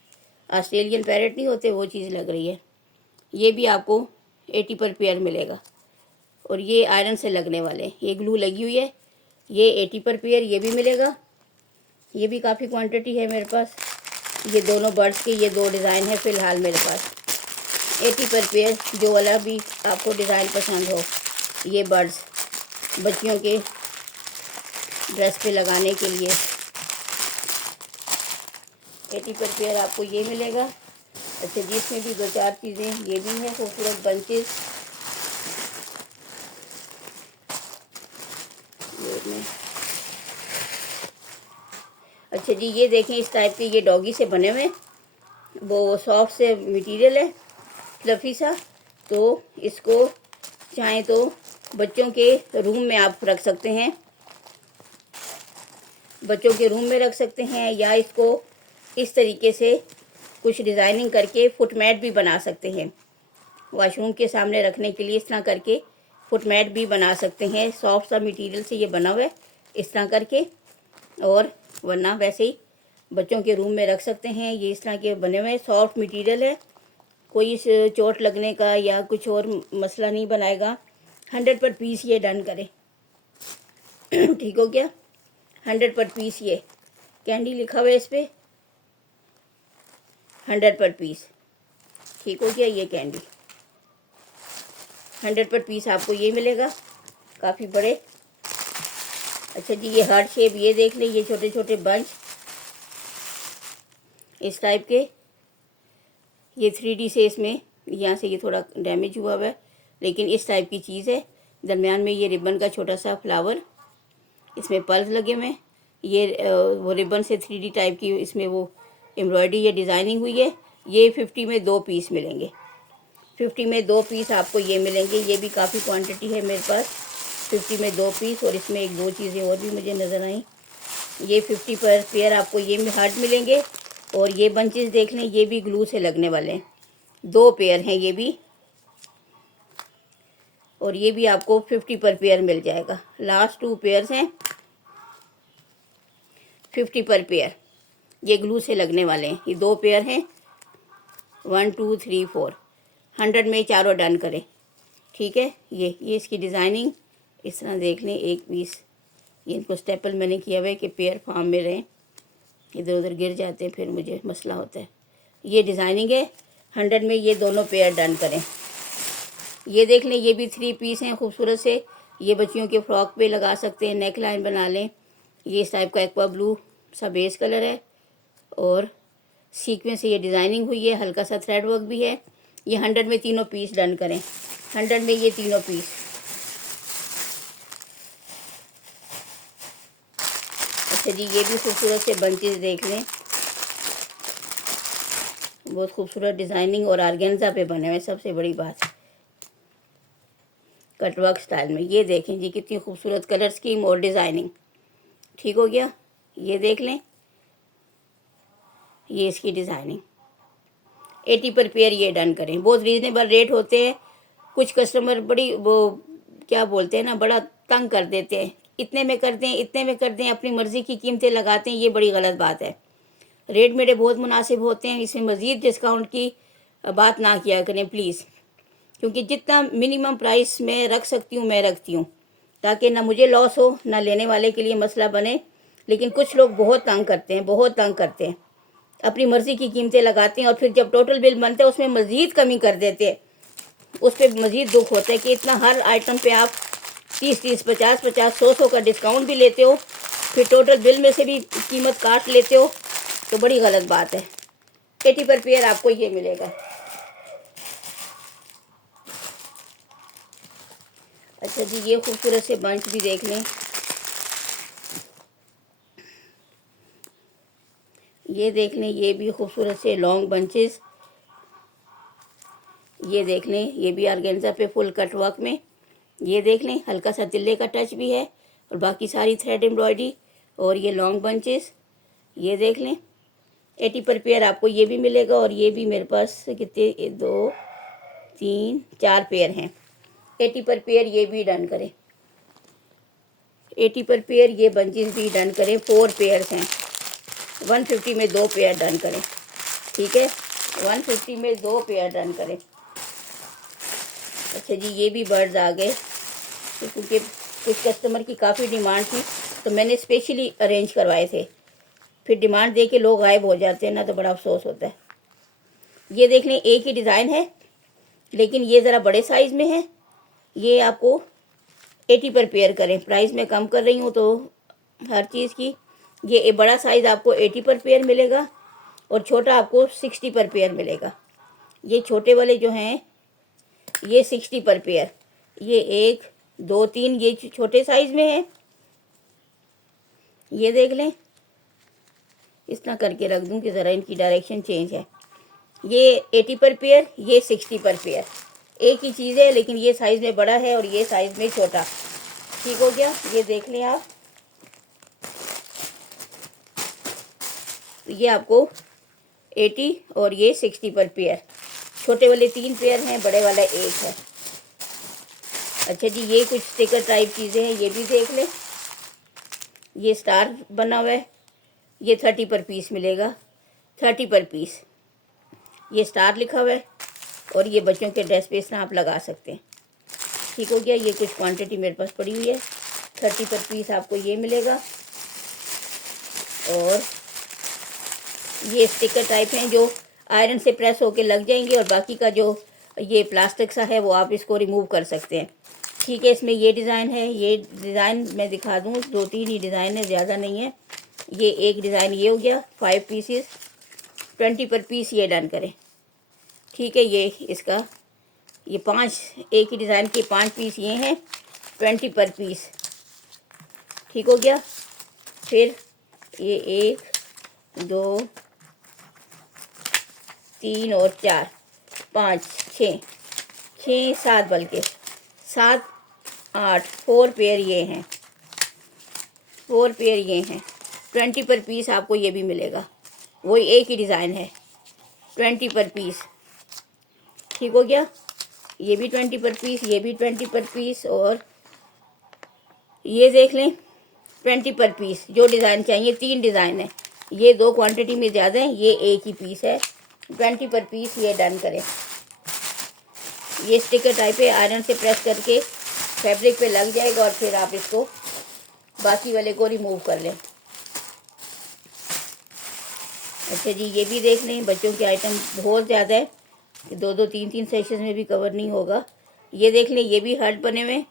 ऑस्ट्रेलियन पैरट नहीं होते, वो चीज़ लग रही है। ये भी आपको 80 पर पेयर मिलेगा। और ये आयरन से लगने वाले, ये ग्लू लगी हुई है, ये 80 पर पेयर ये भी मिलेगा। ये भी काफ़ी क्वांटिटी है मेरे पास। ये दोनों बर्ड्स के ये 2 डिज़ाइन है फ़िलहाल मेरे पास। 80 पर पेयर, जो वाला भी आपको डिज़ाइन पसंद हो। ये बर्ड्स बच्चियों के ड्रेस पे लगाने के लिए 80 पर पेयर आपको ये मिलेगा। अच्छा जी, इसमें भी 2-4 चीज़ें ये भी हैं खूबसूरत बंचेस। अच्छा जी, ये देखें, इस टाइप के ये डॉगी से बने हुए, वो सॉफ्ट से मटेरियल है, फ्लफी सा। तो इसको चाहें तो बच्चों के रूम में आप रख सकते हैं, बच्चों के रूम में रख सकते हैं, या इसको इस तरीके से कुछ डिज़ाइनिंग करके फुटमैट भी बना सकते हैं। वॉशरूम के सामने रखने के लिए इस तरह करके फुटमैट भी बना सकते हैं। सॉफ्ट सा मटेरियल से ये बना हुआ है इस तरह करके, और वरना वैसे ही बच्चों के रूम में रख सकते हैं। ये इस तरह के बने हुए सॉफ्ट मटेरियल है, कोई इस चोट लगने का या कुछ और मसला नहीं बनाएगा। 100 पर पीस ये डन करें। ठीक हो गया, 100 पर पीस, ये कैंडी लिखा हुआ है इस पर, 100 पर पीस। ठीक हो गया, ये कैंडी 100 पर पीस आपको ये मिलेगा, काफ़ी बड़े। अच्छा जी, ये हार्ट शेप ये देख लें, ये छोटे छोटे बंच इस टाइप के, ये 3D से इसमें यहाँ से ये थोड़ा डैमेज हुआ हुआ है, लेकिन इस टाइप की चीज़ है। दरमियान में ये रिबन का छोटा सा फ्लावर, इसमें पर्ल्स लगे हुए हैं। ये वो रिबन से 3D टाइप की इसमें वो एम्ब्रॉयडरी या डिज़ाइनिंग हुई है। ये 50 में 2 पीस मिलेंगे, 50 में 2 पीस आपको ये मिलेंगे। ये भी काफ़ी क्वांटिटी है मेरे पास, 50 में 2 पीस। और इसमें 1-2 चीज़ें और भी मुझे नज़र आई। ये 50 पर पेयर आपको ये हार्ट मिलेंगे। और ये बंचेस देख लें, ये भी ग्लू से लगने वाले हैं, 2 पेयर हैं ये भी। और ये भी आपको 50 पर पेयर मिल जाएगा। लास्ट 2 पेयर्स हैं 50 पर पेयर, ये ग्लू से लगने वाले हैं। ये 2 पेयर हैं, 1 2 3 4, 100 में चारों डन करें। ठीक है, ये इसकी डिज़ाइनिंग इस तरह देख लें। एक पीस ये इनको स्टेपल मैंने किया हुआ है कि पेयर फॉर्म में रहें, इधर उधर गिर जाते हैं फिर मुझे मसला होता है। ये डिज़ाइनिंग है, 100 में ये दोनों पेयर डन करें। ये देख लें, ये भी 3 पीस हैं खूबसूरत से। ये बच्चियों के फ्रॉक पे लगा सकते हैं, नेक लाइन बना लें। ये इस टाइप का एक्वा ब्लू सा बेस कलर है, और सीक्वेंस से ये डिज़ाइनिंग हुई है, हल्का सा थ्रेड वर्क भी है। ये 100 में तीनों पीस डन करें, 100 में ये तीनों पीस। अच्छा जी, ये भी खूबसूरत से बंचेस देख लें, बहुत खूबसूरत डिज़ाइनिंग और ऑर्गेन्जा पे बने हुए। सबसे बड़ी बात, कटवर्क स्टाइल में। ये देखें जी, कितनी खूबसूरत कलर स्कीम और डिज़ाइनिंग। ठीक हो गया, ये देख लें, ये इसकी डिज़ाइनिंग। 80 पर पेयर ये डन करें। बहुत रीज़नेबल रेट होते हैं। कुछ कस्टमर बड़ी वो क्या बोलते हैं ना, बड़ा तंग कर देते हैं, इतने में कर दें, इतने में कर दें, अपनी मर्ज़ी की कीमतें लगाते हैं। ये बड़ी गलत बात है। रेट मेरे बहुत मुनासिब होते हैं, इसमें मज़ीद डिस्काउंट की बात ना किया करें प्लीज़, क्योंकि जितना मिनिमम प्राइस मैं रख सकती हूँ मैं रखती हूँ, ताकि ना मुझे लॉस हो ना लेने वाले के लिए मसला बने। लेकिन कुछ लोग बहुत तंग करते हैं, बहुत तंग करते हैं, अपनी मर्ज़ी की कीमतें लगाते हैं, और फिर जब टोटल बिल बनते हैं उसमें मज़ीद कमी कर देते हैं। उस पर मज़ीद दुख होता है कि इतना हर आइटम पे आप 30-30, 50-50, 100-100 का डिस्काउंट भी लेते हो, फिर टोटल बिल में से भी कीमत काट लेते हो, तो बड़ी गलत बात है। 80 पर पेयर आपको ये मिलेगा। अच्छा जी, ये खूबसूरत से बंच भी देख लें। ये देख लें, ये भी खूबसूरत से लॉन्ग बंचेस। ये देख लें, ये भी ऑर्गेन्जा पे फुल कट वर्क में। ये देख लें, हल्का सा तिल्ले का टच भी है और बाकी सारी थ्रेड एम्ब्रॉयडरी और ये लॉन्ग बंचेस। ये देख लें, 80 पर पेयर आपको ये भी मिलेगा। और ये भी मेरे पास कितने, 2 3 4 पेयर हैं। 80 पर पेयर ये भी डन करें। 80 पर पेयर ये बंचेस भी डन करें। 4 पेयर्स हैं। 150 में 2 पेयर डन करें। ठीक है, 150 में 2 पेयर डन करें। अच्छा जी, ये भी बर्ड्स आ गए क्योंकि कुछ कस्टमर की काफ़ी डिमांड थी तो मैंने स्पेशली अरेंज करवाए थे। फिर डिमांड दे के लोग गायब हो जाते हैं ना, तो बड़ा अफसोस होता है। ये देख लें, एक ही डिज़ाइन है लेकिन ये ज़रा बड़े साइज़ में है। ये आपको 80 पर पेयर करें। प्राइस मैं कम कर रही हूँ तो हर चीज़ की। ये बड़ा साइज़ आपको 80 पर पेयर मिलेगा और छोटा आपको 60 पर पेयर मिलेगा। ये छोटे वाले जो हैं ये 60 पर पेयर। ये 1 2 3 ये छोटे साइज़ में है। ये देख लें, इस तरह करके रख दूँ कि ज़रा इनकी डायरेक्शन चेंज है। ये 80 पर पेयर, ये 60 पर पेयर। एक ही चीज़ है लेकिन ये साइज़ में बड़ा है और ये साइज़ में छोटा। ठीक हो गया। ये देख लें आप, ये आपको 80 और ये 60 पर पेयर। छोटे वाले 3 पेयर हैं, बड़े वाला 1 है। अच्छा जी, ये कुछ स्टिकर टाइप चीज़ें हैं, ये भी देख लें। ये स्टार बना हुआ है, ये 30 पर पीस मिलेगा। 30 पर पीस, ये स्टार लिखा हुआ है और ये बच्चों के ड्रेस पे इस तरह आप लगा सकते हैं। ठीक हो गया। ये कुछ क्वांटिटी मेरे पास पड़ी हुई है। 30 पर पीस आपको ये मिलेगा। और ये स्टिकर टाइप हैं जो आयरन से प्रेस होके लग जाएंगे और बाकी का जो ये प्लास्टिक सा है वो आप इसको रिमूव कर सकते हैं। ठीक है, इसमें ये डिज़ाइन है। ये डिज़ाइन मैं दिखा दूँ, 2-3 ही डिज़ाइन है, ज़्यादा नहीं है। ये एक डिज़ाइन ये हो गया, 5 पीसेस, 20 पर पीस ये डन करें। ठीक है, ये इसका ये 5 एक ही डिज़ाइन के 5 पीस ये हैं, 20 पर पीस। ठीक हो गया। फिर ये 1 2 3 और 4 5 6 6 7 बल्कि 7 8 4 पेयर ये हैं। 4 पेयर ये हैं। 20 पर पीस आपको ये भी मिलेगा। वही एक ही डिज़ाइन है, 20 पर पीस। ठीक हो गया। ये भी 20 पर पीस, ये भी 20 पर पीस और ये देख लें 20 पर पीस। जो डिज़ाइन चाहिए, 3 डिज़ाइन है। ये 2 क्वांटिटी में ज़्यादा है, ये एक ही पीस है। 20 पर पीस ये डन करें। ये स्टिकर टाइप है, आयरन से प्रेस करके फैब्रिक पे लग जाएगा और फिर आप इसको बाकी वाले को रिमूव कर लें। अच्छा जी, ये भी देख लें। बच्चों के आइटम बहुत ज़्यादा है, 2-2 3-3 सेशन में भी कवर नहीं होगा। ये देख लें, ये भी हर्ट बने हुए,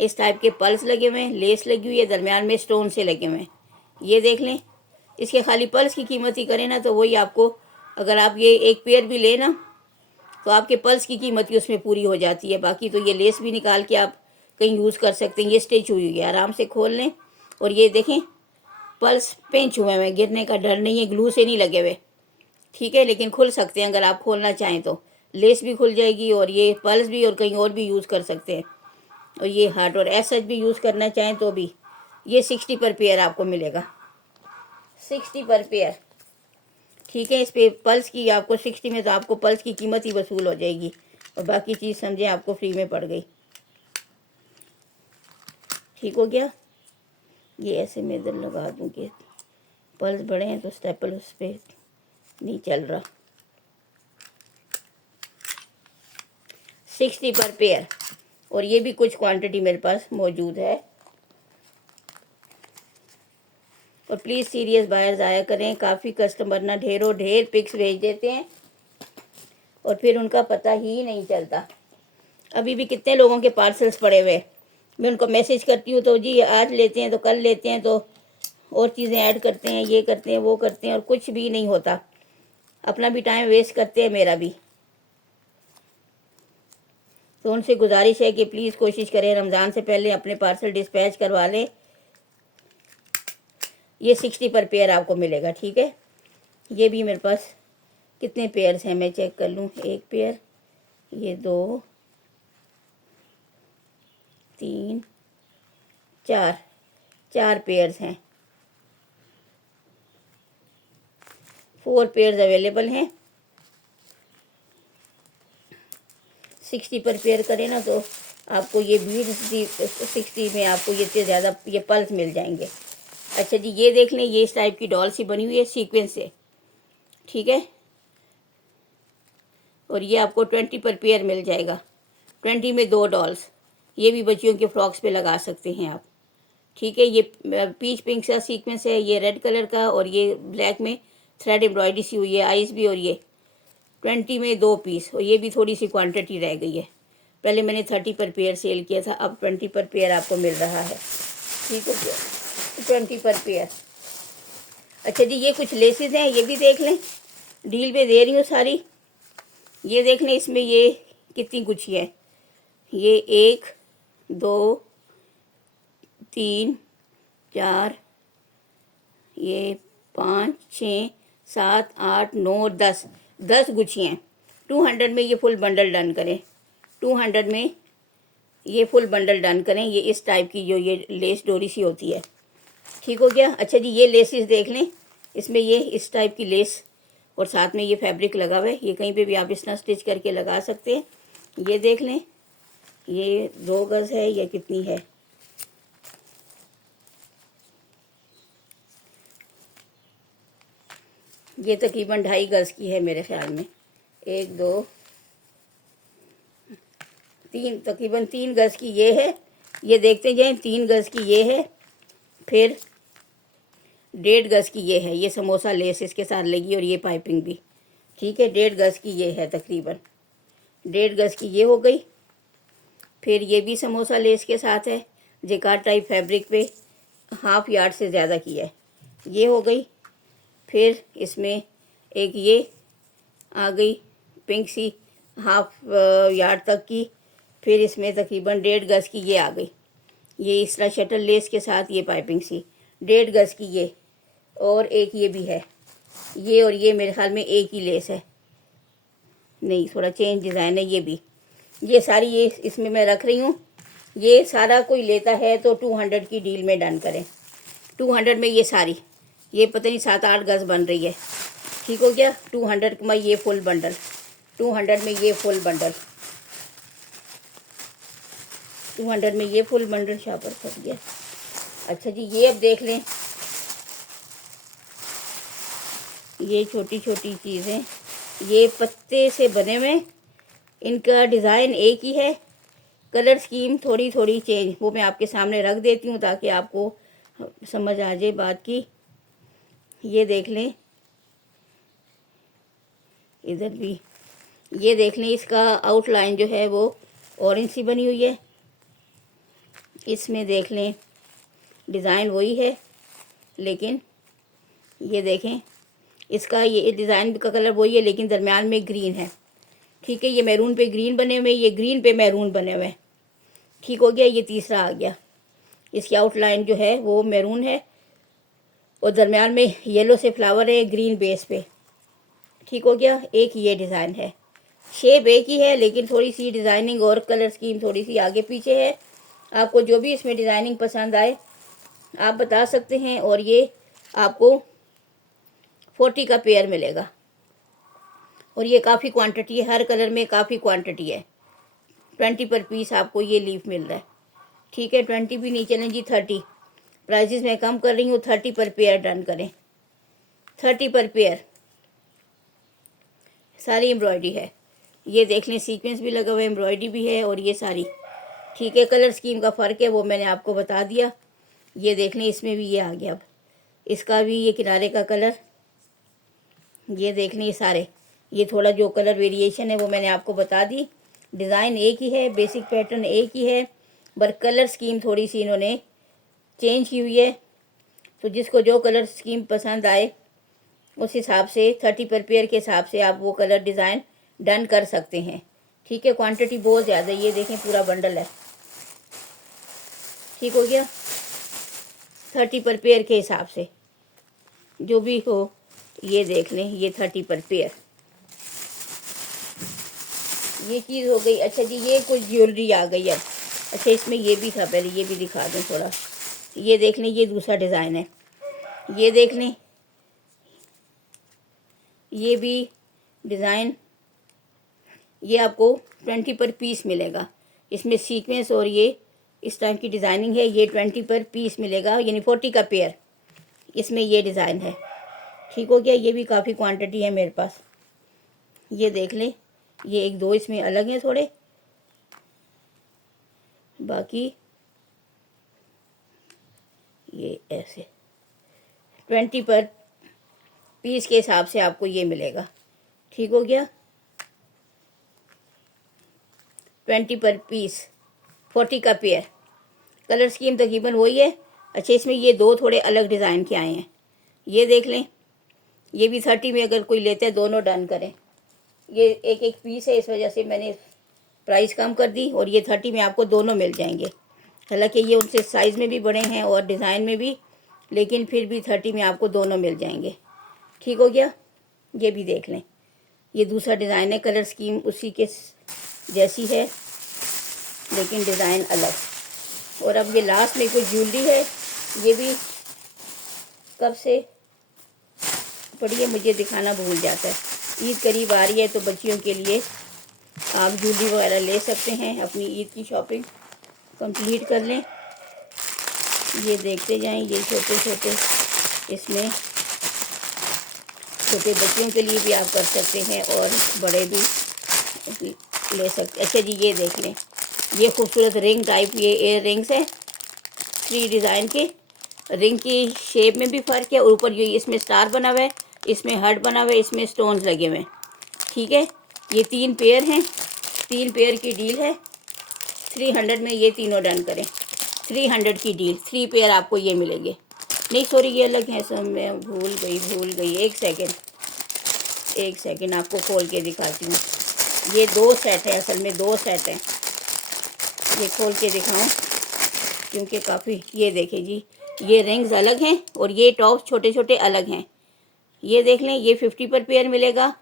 इस टाइप के पल्स लगे हुए हैं, लेस लगी हुई है, दरमियान में स्टोन से लगे हुए हैं। ये देख लें, इसके खाली पल्स की कीमत ही करें ना तो वही आपको, अगर आप ये एक पेयर भी लें ना तो आपके पल्स की कीमत ही उसमें पूरी हो जाती है। बाकी तो ये लेस भी निकाल के आप कहीं यूज़ कर सकते हैं। ये स्टिच हुई है, आराम से खोल लें। और ये देखें, पल्स पेंच हुए हैं, गिरने का डर नहीं है, ग्लू से नहीं लगे हुए। ठीक है, लेकिन खुल सकते हैं अगर आप खोलना चाहें तो। लेस भी खुल जाएगी और ये पल्स भी और कहीं और भी यूज़ कर सकते हैं। और ये हार्ट और एस एच भी यूज़ करना चाहें तो भी। ये 60 पर पेयर आपको मिलेगा, 60 पर पेयर। ठीक है, इस पे पल्स की आपको 60 में तो आपको पल्स की कीमत ही वसूल हो जाएगी और बाकी चीज़ समझें आपको फ्री में पड़ गई। ठीक हो गया। ये ऐसे मैं इधर लगा दूँ कि पल्स बड़े हैं तो स्टेपल उस पर नहीं चल रहा। 60 पर पेयर और ये भी कुछ क्वांटिटी मेरे पास मौजूद है। और प्लीज़ सीरियस बायर्स आया करें। काफ़ी कस्टमर ना ढेरों ढेर पिक्स भेज देते हैं और फिर उनका पता ही नहीं चलता। अभी भी कितने लोगों के पार्सल्स पड़े हुए हैं। मैं उनको मैसेज करती हूँ तो जी आज लेते हैं तो कल लेते हैं, तो और चीज़ें ऐड करते हैं, ये करते हैं वो करते हैं, और कुछ भी नहीं होता। अपना भी टाइम वेस्ट करते हैं, मेरा भी। तो उनसे गुजारिश है कि प्लीज़ कोशिश करें रमज़ान से पहले अपने पार्सल डिस्पैच करवा लें। ये 60 पर पेयर आपको मिलेगा, ठीक है। ये भी मेरे पास कितने पेयर्स हैं मैं चेक कर लूँ। एक पेयर, ये 2, 3, 4 पेयर्स हैं। 4 पेयर्स अवेलेबल हैं। 60 पर पेयर करें ना तो आपको ये बीड 60 में आपको ये इतने ज़्यादा ये पल्स मिल जाएंगे। अच्छा जी, ये देख लें, ये इस टाइप की डॉल सी बनी हुई है सीक्वेंस से, ठीक है। और ये आपको 20 पर पेयर मिल जाएगा। 20 में 2 डॉल्स। ये भी बच्चियों के फ्रॉक्स पे लगा सकते हैं आप, ठीक है। ये पीच पिंक सा सीक्वेंस है, ये रेड कलर का, और ये ब्लैक में थ्रेड एम्ब्रॉयडरी सी हुई है, आइस भी। और ये 20 में 2 पीस, और ये भी थोड़ी सी क्वांटिटी रह गई है। पहले मैंने 30 पर पेयर सेल किया था, अब 20 पर पेयर आपको मिल रहा है, ठीक है। 20 पर पेयर। अच्छा जी, ये कुछ लेसेस हैं, ये भी देख लें, डील पे दे रही हूँ सारी। ये देख लें, इसमें ये कितनी गुच्छी है। ये 1, 2, 3, 4, ये 5, 6, 7, 8, 9, 10 गुच्छियाँ। 200 में ये फुल बंडल डन करें। 200 में ये फुल बंडल डन करें। ये इस टाइप की जो ये लेस डोरी सी होती है, ठीक हो गया। अच्छा जी, ये लेसेस देख लें, इसमें ये इस टाइप की लेस और साथ में ये फैब्रिक लगा हुआ है। ये कहीं पे भी आप इस तरह स्टिच करके लगा सकते हैं। ये देख लें, ये 2 गज़ है या कितनी है, ये तकरीबन 2.5 गज़ की है मेरे ख्याल में। 1, 2, 3, तकरीबन 3 गज़ की ये है। ये देखते जाएं, 3 गज़ की ये है, फिर 1.5 गज़ की ये है। ये समोसा लेस इसके साथ लगी, और ये पाइपिंग भी, ठीक है। 1.5 गज़ की ये है, तकरीबन 1.5 गज़ की ये हो गई। फिर ये भी समोसा लेस के साथ है, जेकार्ड टाइप फैब्रिक पे, हाफ यार्ड से ज़्यादा की है, ये हो गई। फिर इसमें एक ये आ गई पिंक सी, हाफ यार्ड तक की। फिर इसमें तकरीबन 1.5 गज़ की ये आ गई, ये इस तरह शटल लेस के साथ ये पाइपिंग सी, 1.5 गज़ की ये। और एक ये भी है, ये और ये मेरे ख्याल में एक ही लेस है, नहीं थोड़ा चेंज डिज़ाइन है ये भी। ये सारी ये इसमें मैं रख रही हूँ। ये सारा कोई लेता है तो 200 की डील में डन करें। 200 में ये सारी, ये पता नहीं 7-8 गज़ बन रही है, ठीक हो गया। 200 में ये फुल बंडल, 200 में ये फुल बंडल, 200 में ये फुल बंडल शापर फट गया। अच्छा जी, ये अब देख लें, ये छोटी छोटी चीज़ें, ये पत्ते से बने हुए, इनका डिज़ाइन एक ही है, कलर स्कीम थोड़ी थोड़ी चेंज, वो मैं आपके सामने रख देती हूँ ताकि आपको समझ आ जाए बात की। ये देख लें, इधर भी ये देख लें, इसका आउटलाइन जो है वो ऑरेंज सी बनी हुई है। इसमें देख लें डिज़ाइन वही है, लेकिन ये देखें इसका ये डिज़ाइन का कलर वही है, लेकिन दरमियान में ग्रीन है, ठीक है। ये मैरून पे ग्रीन बने हुए, ये ग्रीन पे मैरून बने हुए, ठीक हो गया। ये तीसरा आ गया, इसकी आउटलाइन जो है वो मैरून है और दरमियान में येलो से फ्लावर है ग्रीन बेस पे, ठीक हो गया। एक ये डिज़ाइन है, शेप एक ही है, लेकिन थोड़ी सी डिज़ाइनिंग और कलर स्कीम थोड़ी सी आगे पीछे है। आपको जो भी इसमें डिज़ाइनिंग पसंद आए आप बता सकते हैं। और ये आपको 40 का पेयर मिलेगा, और ये काफ़ी क्वांटिटी है, हर कलर में काफ़ी क्वांटिटी है। 20 पर पीस आपको ये लीफ मिल रहा है, ठीक है। 20 भी नहीं चलें जी, 30 प्राइजेस मैं कम कर रही हूँ। 30 पर पेयर डन करें, 30 पर पेयर, सारी एम्ब्रॉयडरी है। ये देख लें, सीक्वेंस भी लगा हुआ है, एम्ब्रॉयडरी भी है, और ये सारी, ठीक है। कलर स्कीम का फ़र्क है वो मैंने आपको बता दिया। ये देख लें, इसमें भी ये आ गया, अब इसका भी ये किनारे का कलर, ये देख लें, ये सारे, ये थोड़ा जो कलर वेरिएशन है वो मैंने आपको बता दी। डिज़ाइन एक ही है, बेसिक पैटर्न एक ही है, पर कलर स्कीम थोड़ी सी इन्होंने चेंज की हुई है। तो जिसको जो कलर स्कीम पसंद आए उस हिसाब से 30 पर पेयर के हिसाब से आप वो कलर डिज़ाइन डन कर सकते हैं। ठीक है, क्वांटिटी बहुत ज़्यादा है, ये देखें पूरा बंडल है। ठीक हो गया, 30 पर पेयर के हिसाब से जो भी हो ये देख लें, ये 30 पर पेयर ये चीज़ हो गई। अच्छा जी, ये कुछ ज्वेलरी आ गई है। अच्छा, इसमें ये भी था, पहले ये भी दिखा दें थोड़ा। ये देख लें, ये दूसरा डिज़ाइन है, ये देख लें, ये भी डिज़ाइन, ये आपको 20 पर पीस मिलेगा। इसमें सीक्वेंस और ये इस टाइप की डिज़ाइनिंग है। ये 20 पर पीस मिलेगा, यानी 40 का पेयर इसमें ये डिज़ाइन है। ठीक हो गया, ये भी काफ़ी क्वांटिटी है मेरे पास। ये देख लें, ये एक दो इसमें अलग हैं थोड़े, बाकी ये ऐसे 20 पर पीस के हिसाब से आपको ये मिलेगा। ठीक हो गया, 20 पर पीस 40 का पेयर, कलर स्कीम तकरीबन वही है। अच्छा, इसमें ये दो थोड़े अलग डिज़ाइन के आए हैं, ये देख लें। ये भी 30 में अगर कोई लेते हैं, दोनों डन करें। ये एक एक पीस है, इस वजह से मैंने प्राइस कम कर दी, और ये 30 में आपको दोनों मिल जाएंगे। हालांकि ये उनसे साइज़ में भी बड़े हैं और डिज़ाइन में भी, लेकिन फिर भी 30 में आपको दोनों मिल जाएंगे। ठीक हो गया, ये भी देख लें, ये दूसरा डिज़ाइन है, कलर स्कीम उसी के जैसी है लेकिन डिज़ाइन अलग। और अब ये लास्ट में कोई ज्वेलरी है, ये भी कब से पड़ी है मुझे दिखाना भूल जाता है। ईद करीब आ रही है तो बच्चियों के लिए आप ज्वेलरी वगैरह ले सकते हैं, अपनी ईद की शॉपिंग कंप्लीट कर लें। ये देखते जाएं, ये छोटे छोटे, इसमें छोटे बच्चियों के लिए भी आप कर सकते हैं और बड़े भी ले सकते। अच्छा जी, ये देख लें, ये खूबसूरत रिंग टाइप ये एयर रिंग्स हैं, 3 डिज़ाइन के। रिंग की शेप में भी फ़र्क है, और ऊपर ये इसमें स्टार बना हुआ है, इसमें हार्ट बना हुआ है, इसमें स्टोन्स लगे हुए हैं। ठीक है, ये 3 पेयर हैं, 3 पेयर की डील है। 300 में ये तीनों डन करें, 300 की डील, 3 पेयर आपको ये मिलेंगे। नहीं सॉरी, ये अलग है सब, मैं भूल गई। एक सेकंड आपको खोल के दिखाती हूँ। ये 2 सेट है, असल में 2 सेट हैं। ये खोल के दिखाऊं क्योंकि काफ़ी, ये देखें जी, ये रिंग्स अलग हैं और ये टॉप्स छोटे छोटे अलग हैं। ये देख लें, ये 50 पर पेयर मिलेगा,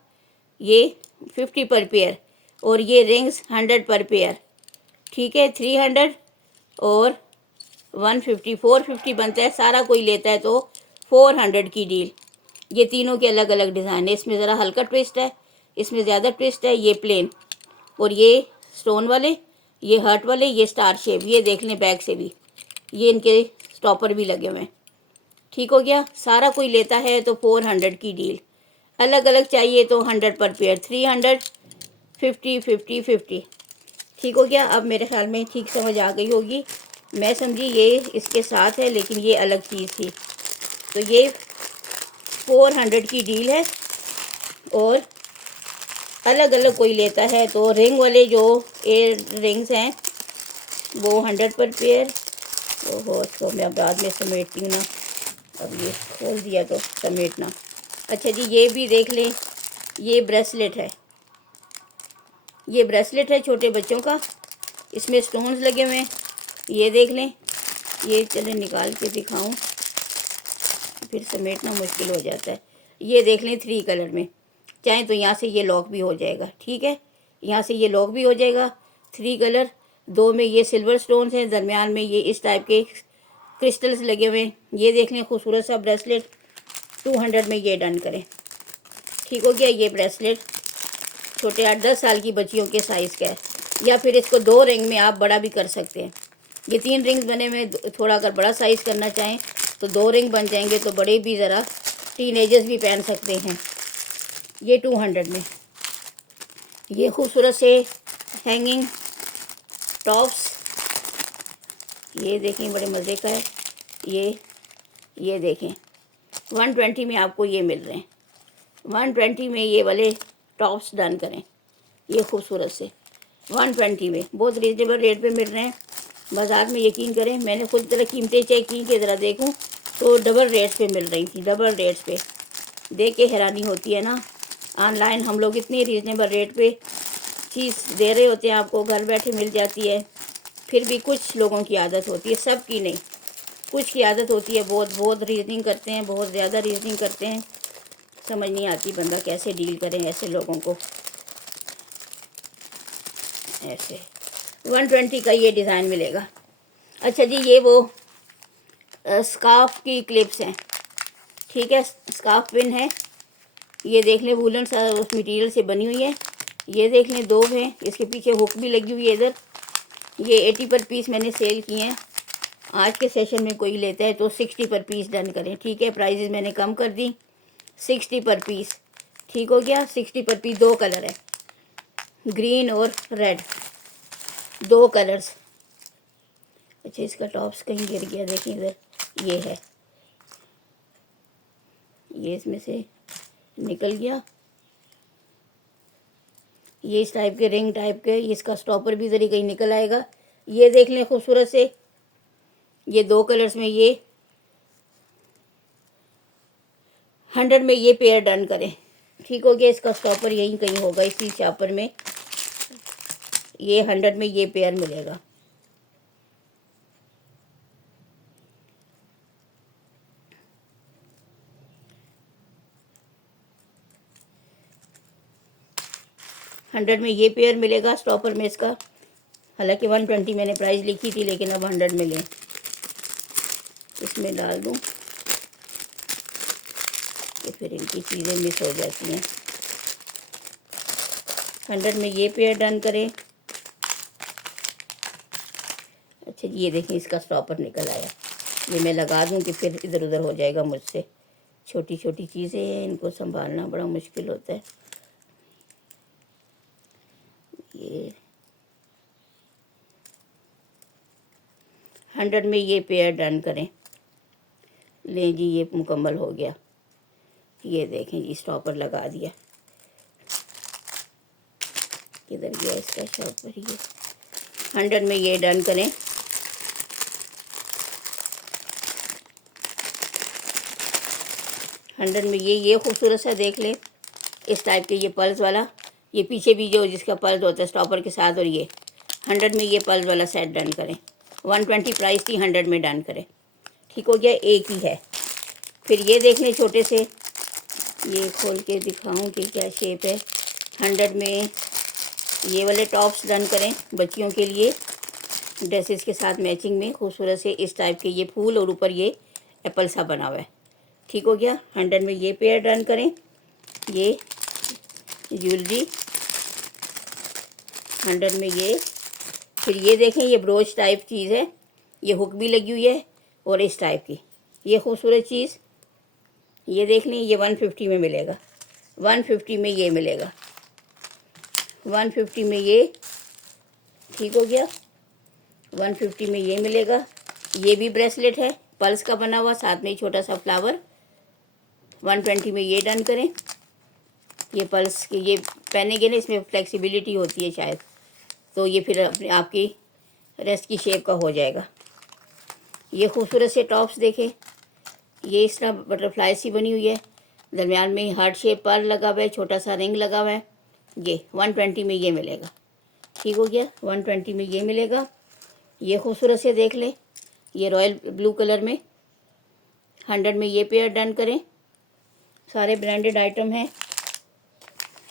ये 50 पर पेयर, और ये रिंग्स 100 पर पेयर। ठीक है, 300 और 150, 450 बनता है। सारा कोई लेता है तो 400 की डील। ये तीनों के अलग अलग डिज़ाइन है, इसमें ज़रा हल्का ट्विस्ट है, इसमें ज़्यादा ट्विस्ट है, ये प्लेन, और ये स्टोन वाले, ये हर्ट वाले, ये स्टार शेप। ये देख लें बैक से भी, ये इनके स्टॉपर भी लगे हुए हैं। ठीक हो गया, सारा कोई लेता है तो 400 की डील। अलग अलग चाहिए तो 100 पर पेयर, 300, 50, 50, 50। ठीक हो गया, अब मेरे ख्याल में ठीक समझ आ गई होगी। मैं समझी ये इसके साथ है, लेकिन ये अलग चीज़ थी। तो ये 400 की डील है, और अलग अलग कोई लेता है तो रिंग वाले जो एयर रिंग्स हैं वो 100 पर पेयर। ओहो, तो मैं बाद में समेटती हूँ ना, अब ये खोल दिया तो समेटना। अच्छा जी, ये भी देख लें, ये ब्रेसलेट है, ये ब्रेसलेट है छोटे बच्चों का, इसमें स्टोन्स लगे हुए हैं। ये देख लें, ये चले निकाल के दिखाऊं, फिर समेटना मुश्किल हो जाता है। ये देख लें 3 कलर में, चाहे तो यहाँ से ये लॉक भी हो जाएगा। ठीक है, यहाँ से ये लॉक भी हो जाएगा। 3 कलर, 2 में ये सिल्वर स्टोन्स हैं, दरमियान में ये इस टाइप के क्रिस्टल्स लगे हुए हैं। ये देख लें, खूबसूरत सा ब्रेसलेट, 200 में ये डन करें। ठीक हो गया, ये ब्रेसलेट छोटे 8-10 साल की बच्चियों के साइज़ का है, या फिर इसको 2 रिंग में आप बड़ा भी कर सकते हैं। ये 3 रिंग्स बने हुए, थोड़ा अगर बड़ा साइज़ करना चाहें तो 2 रिंग बन जाएंगे, तो बड़े भी ज़रा टीनेजर्स भी पहन सकते हैं। ये 200 में। ये खूबसूरत से हैंगिंग टॉप्स, ये देखें बड़े मज़े का है। ये देखें 120 में आपको ये मिल रहे हैं। 120 में ये वाले टॉप्स डन करें, ये खूबसूरत से 120 में बहुत रीजनेबल रेट पे मिल रहे हैं बाज़ार में। यकीन करें, मैंने खुद ज़रा कीमतें चेक की कि ज़रा देखूं तो डबल रेट्स पे मिल रही थी, डबल रेट्स पे। देख के हैरानी होती है ना, ऑनलाइन हम लोग इतनी रीजनेबल रेट पे चीज़ दे रहे होते हैं, आपको घर बैठे मिल जाती है। फिर भी कुछ लोगों की आदत होती है, सब की नहीं, कुछ की आदत होती है, बहुत बहुत रीजनिंग करते हैं, बहुत ज़्यादा रीजनिंग करते हैं। समझ नहीं आती बंदा कैसे डील करें ऐसे लोगों को। ऐसे 120 का ये डिज़ाइन मिलेगा। अच्छा जी, ये वो स्कार्फ की क्लिप्स हैं, ठीक है, स्कार्फ पिन है। ये देख लें, वूलन सा उस मटेरियल से बनी हुई है। ये देख लें, दो हैं, इसके पीछे हुक भी लगी हुई है इधर। ये 80 पर पीस मैंने सेल किए हैं। आज के सेशन में कोई लेता है तो 60 पर पीस डन करें, ठीक है। प्राइजेस मैंने कम कर दी, 60 पर पीस, ठीक हो गया। 60 पर पीस, दो कलर है, ग्रीन और रेड, दो कलर्स। अच्छा, इसका टॉप्स कहीं गिर गया, देखिए इधर, ये है, ये इसमें से निकल गया। ये इस टाइप के रिंग टाइप के, इसका स्टॉपर भी इधर ही कहीं निकल आएगा। ये देख लें खूबसूरत से, ये दो कलर्स में, ये 100 में ये पेयर डन करें, ठीक हो गया। इसका स्टॉपर यहीं कहीं होगा, इसी शॉपर में। ये 100 में ये पेयर मिलेगा। हंड्रेड में ये पेयर मिलेगा स्टॉपर में इसका। हालांकि 120 मैंने प्राइस लिखी थी, लेकिन अब 100 में लें। इसमें डाल दूं कि फिर इनकी चीज़ें मिस हो जाती हैं। 100 में ये पेयर डन करें। अच्छा, ये देखें, इसका स्टॉपर निकल आया। ये मैं लगा दूं कि फिर इधर उधर हो जाएगा मुझसे। छोटी छोटी चीज़ें हैं, इनको संभालना बड़ा मुश्किल होता है। ये 100 में ये पेयर डन करें। लें जी, ये मुकम्मल हो गया। ये देखें जी, स्टॉपर लगा दिया। किधर गया इसका स्टॉपर? ये 100 में ये डन करें। हंड्रेड में ये खूबसूरत सा देख ले, इस टाइप के, ये पल्स वाला, ये पीछे भी जो जिसका पल्स होता है स्टॉपर के साथ। और ये 100 में ये पल्स वाला सेट डन करें। 120 प्राइस थी, 100 में डन करें, ठीक हो गया। एक ही है। फिर ये देख लें छोटे से, ये खोल के दिखाऊं कि क्या शेप है। 100 में ये वाले टॉप्स डन करें बच्चियों के लिए, ड्रेसेस के साथ मैचिंग में खूबसूरत से, इस टाइप के, ये फूल और ऊपर ये एप्पल सा बना हुआ है, ठीक हो गया। 100 में ये पेयर डन करें। ये ज्वेलरी 100 में ये। फिर ये देखें, ये ब्रोच टाइप चीज़ है, ये हुक भी लगी हुई है और इस टाइप की ये खूबसूरत चीज़, ये देख लें। ये 150 में मिलेगा, 150 में ये मिलेगा, 150 में ये, ठीक हो गया। 150 में ये मिलेगा। ये भी ब्रेसलेट है, पल्स का बना हुआ, साथ में ही छोटा सा फ्लावर। 120 में ये डन करें। ये पल्स के, ये पहनेंगे ना, इसमें फ्लेक्सिबिलिटी होती है शायद, तो ये फिर अपने आपकी रेस्ट की शेप का हो जाएगा। ये खूबसूरत से टॉप्स देखें, ये इस तरह बटरफ्लाई सी बनी हुई है, दरमियान में हार्ट शेप पर लगा हुआ है, छोटा सा रिंग लगा हुआ है। ये 120 में ये मिलेगा, ठीक हो गया। 120 में ये मिलेगा। ये खूबसूरत से देख लें, ये रॉयल ब्लू कलर में। 100 में ये पेयर डन करें। सारे ब्रांडेड आइटम हैं।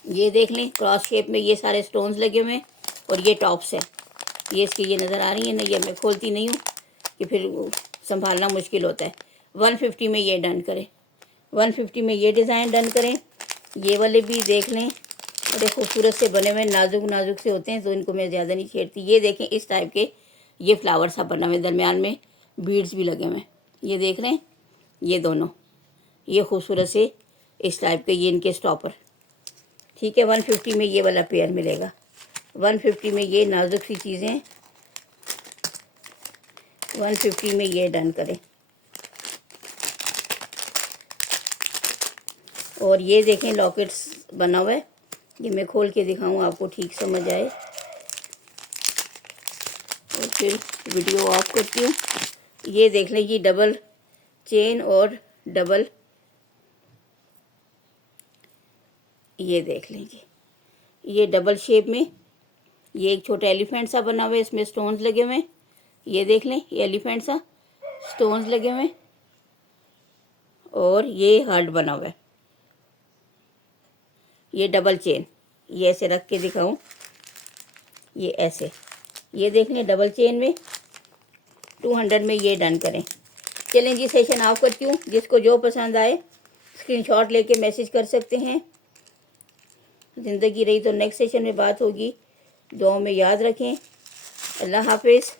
ये देख लें, क्रॉस शेप में ये सारे स्टोन्स लगे हुए हैं और ये टॉप्स है। ये इसकी ये नज़र आ रही है ना, ये मैं खोलती नहीं हूँ कि फिर संभालना मुश्किल होता है। 150 में ये डन करें। 150 में ये डिज़ाइन डन करें। ये वाले भी देख लें, बड़े खूबसूरत से बने हुए, नाजुक नाजुक से होते हैं, तो इनको मैं ज़्यादा नहीं छेड़ती। ये देखें, इस टाइप के ये फ्लावर सा बना हुआ है, दरमियान में बीड्स भी लगे हुए हैं। ये देख रहे हैं, ये दोनों, ये खूबसूरत से इस टाइप के, ये इनके स्टॉपर, ठीक है। 150 में ये वाला पेयर मिलेगा। 150 में ये नाजुक सी चीज़ें, 150 में ये डन करें। और ये देखें, लॉकेट्स बना हुआ है, ये मैं खोल के दिखाऊं आपको ठीक समझ आए। फिर वीडियो ऑफ करती हूँ। ये देख लें जी, डबल चेन और डबल, ये देख लीजिए, ये डबल शेप में, ये एक छोटा एलिफेंट सा बना हुआ है, इसमें स्टोन्स लगे हुए हैं। ये देख लें, ये एलिफेंट सा स्टोन्स लगे हुए हैं और ये हार्ट बना हुआ है। ये डबल चेन, ये ऐसे रख के दिखाऊं, ये ऐसे, ये देख लें डबल चेन में 200 में ये डन करें। चलें जी, सेशन ऑफ करती हूँ। जिसको जो पसंद आए स्क्रीनशॉट लेके मैसेज कर सकते हैं। ज़िंदगी रही तो नेक्स्ट सेशन में बात होगी। दुआओं में याद रखें। अल्लाह हाफिज़।